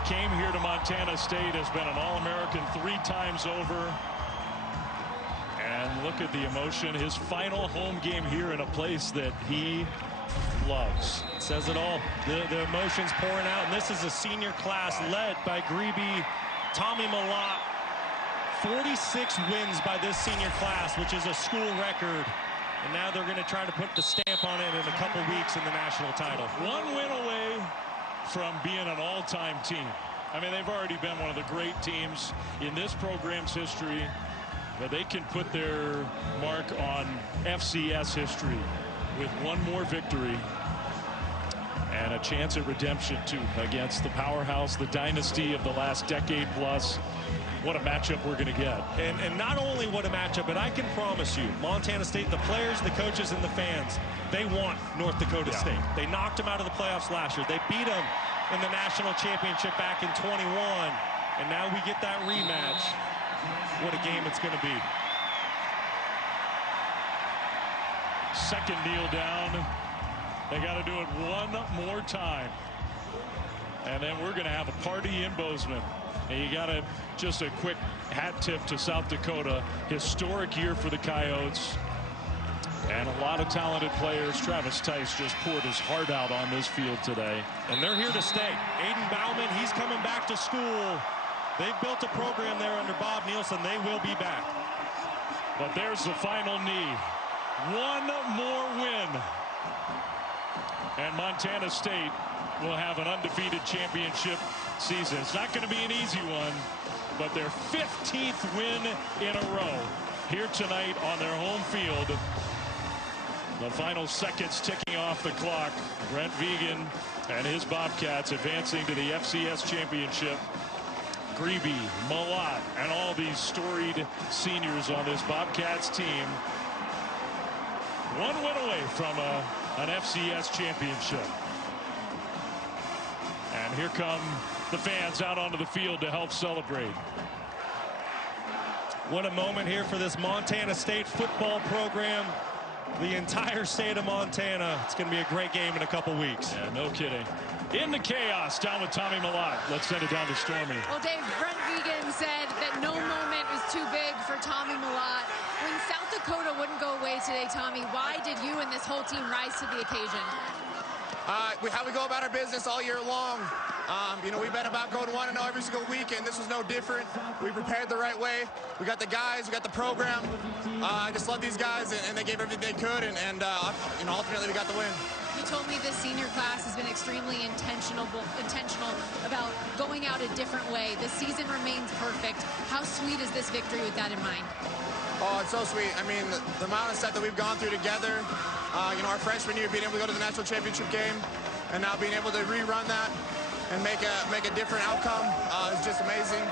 came here to Montana State, has been an All-American 3 times over. And look at the emotion. His final home game here in a place that he loves. It says it all. The emotions pouring out, and this is a senior class led by Grebe, Tommy Mellott. 46 wins by this senior class, which is a school record. And now they're going to try to put the stamp on it in a couple weeks in the national title. 1 win away from being an all-time team. I mean, they've already been one of the great teams in this program's history, but they can put their mark on FCS history with 1 more victory and a chance at redemption too against the powerhouse, the dynasty of the last decade plus. What a matchup we're going to get. And not only what a matchup, but I can promise you, Montana State, the players, the coaches, and the fans, they want North Dakota State. They knocked them out of the playoffs last year. They beat them in the national championship back in 21. And now we get that rematch. What a game it's going to be. Second kneel down. They got to do it 1 more time. And then we're going to have a party in Bozeman. And you got to, just a quick hat tip to South Dakota. Historic year for the Coyotes. And a lot of talented players. Travis Tice just poured his heart out on this field today. And they're here to stay. Aiden Bauman, he's coming back to school. They've built a program there under Bob Nielsen. They will be back. But there's the final knee. 1 more win. And Montana State will have an undefeated championship season. It's not going to be an easy one, but their 15th win in a row here tonight on their home field. The final seconds ticking off the clock. Brent Vegan and his Bobcats advancing to the FCS championship. Grebe, Mellott, and all these storied seniors on this Bobcats team. 1 win away from an FCS championship. And here come the fans out onto the field to help celebrate. What a moment here for this Montana State football program. The entire state of Montana. It's going to be a great game in a couple weeks. Yeah, no kidding. In the chaos, down with Tommy Millott. Let's send it down to Stormy. Well, Dave, Brent Vegan said that no moment was too big for Tommy Millott. When South Dakota wouldn't go away today, Tommy, why did you and this whole team rise to the occasion? How we go about our business all year long. We've been about going 1-0 every single week, and this was no different. We prepared the right way. We got the guys, we got the program. I just love these guys, and they gave everything they could, and ultimately we got the win. You told me this senior class has been extremely intentional about going out a different way. The season remains perfect. How sweet is this victory with that in mind? Oh, it's so sweet. I mean, the amount of stuff that we've gone through together, our freshman year, being able to go to the national championship game, and now being able to rerun that and make a different outcome is just amazing.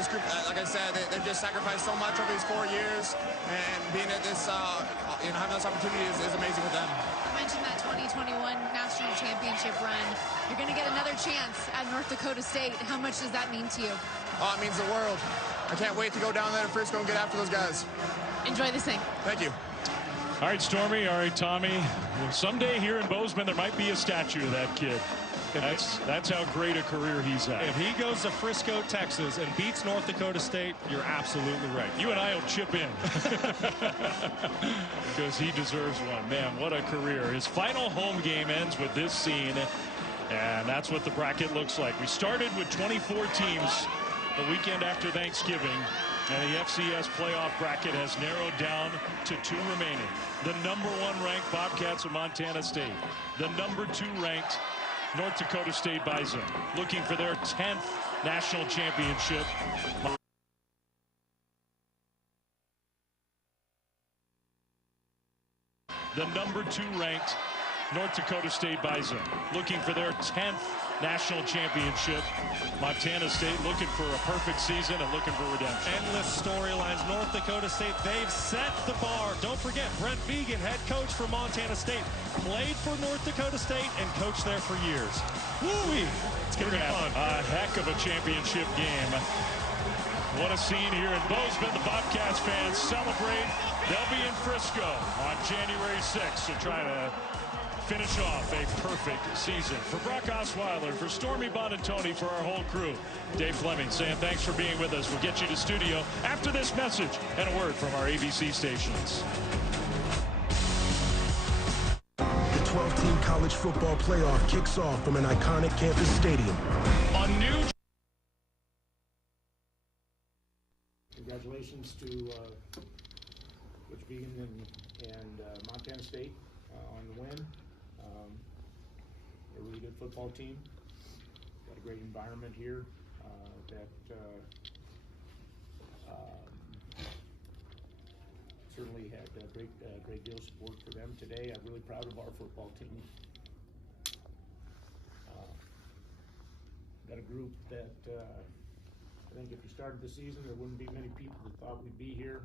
This group, like I said, they've just sacrificed so much over these 4 years, and being at this, having this opportunity is amazing with them. You mentioned that 2021 national championship run. You're going to get another chance at North Dakota State. How much does that mean to you? Oh, it means the world. I can't wait to go down there to Frisco and get after those guys. Enjoy this thing. Thank you. All right, Stormy. All right, Tommy. Someday here in Bozeman, there might be a statue of that kid. That's how great a career he's had. If he goes to Frisco, Texas, and beats North Dakota State, you're absolutely right. You and I will chip in. Because he deserves one. Man, what a career. His final home game ends with this scene. And that's what the bracket looks like. We started with 24 teams the weekend after Thanksgiving. And the FCS playoff bracket has narrowed down to 2 remaining. The #1 ranked Bobcats of Montana State. The #2 ranked North Dakota State Bison, looking for their 10th national championship. The #2 ranked North Dakota State Bison, looking for their 10th national championship. Montana State looking for a perfect season and looking for redemption. Endless storylines. North Dakota State, they've set the bar. Don't forget, Brent Vegan, head coach for Montana State, played for North Dakota State and coached there for years. Woo-wee! It's going to be fun. A heck of a championship game. What a scene here in Bozeman. The Bobcats fans celebrate. They'll be in Frisco on January 6th to try to finish off a perfect season. For Brock Osweiler, for Stormy Bonatoni, for our whole crew, Dave Fleming saying thanks for being with us. We'll get you to studio after this message and a word from our ABC stations. The 12-team college football playoff kicks off from an iconic campus stadium. A new... Congratulations to Coach Vegan and Montana State on the win. A really good football team. Got a great environment here certainly had a great deal of support for them today. I'm really proud of our football team. Got a group that I think if you started the season, there wouldn't be many people that thought we'd be here.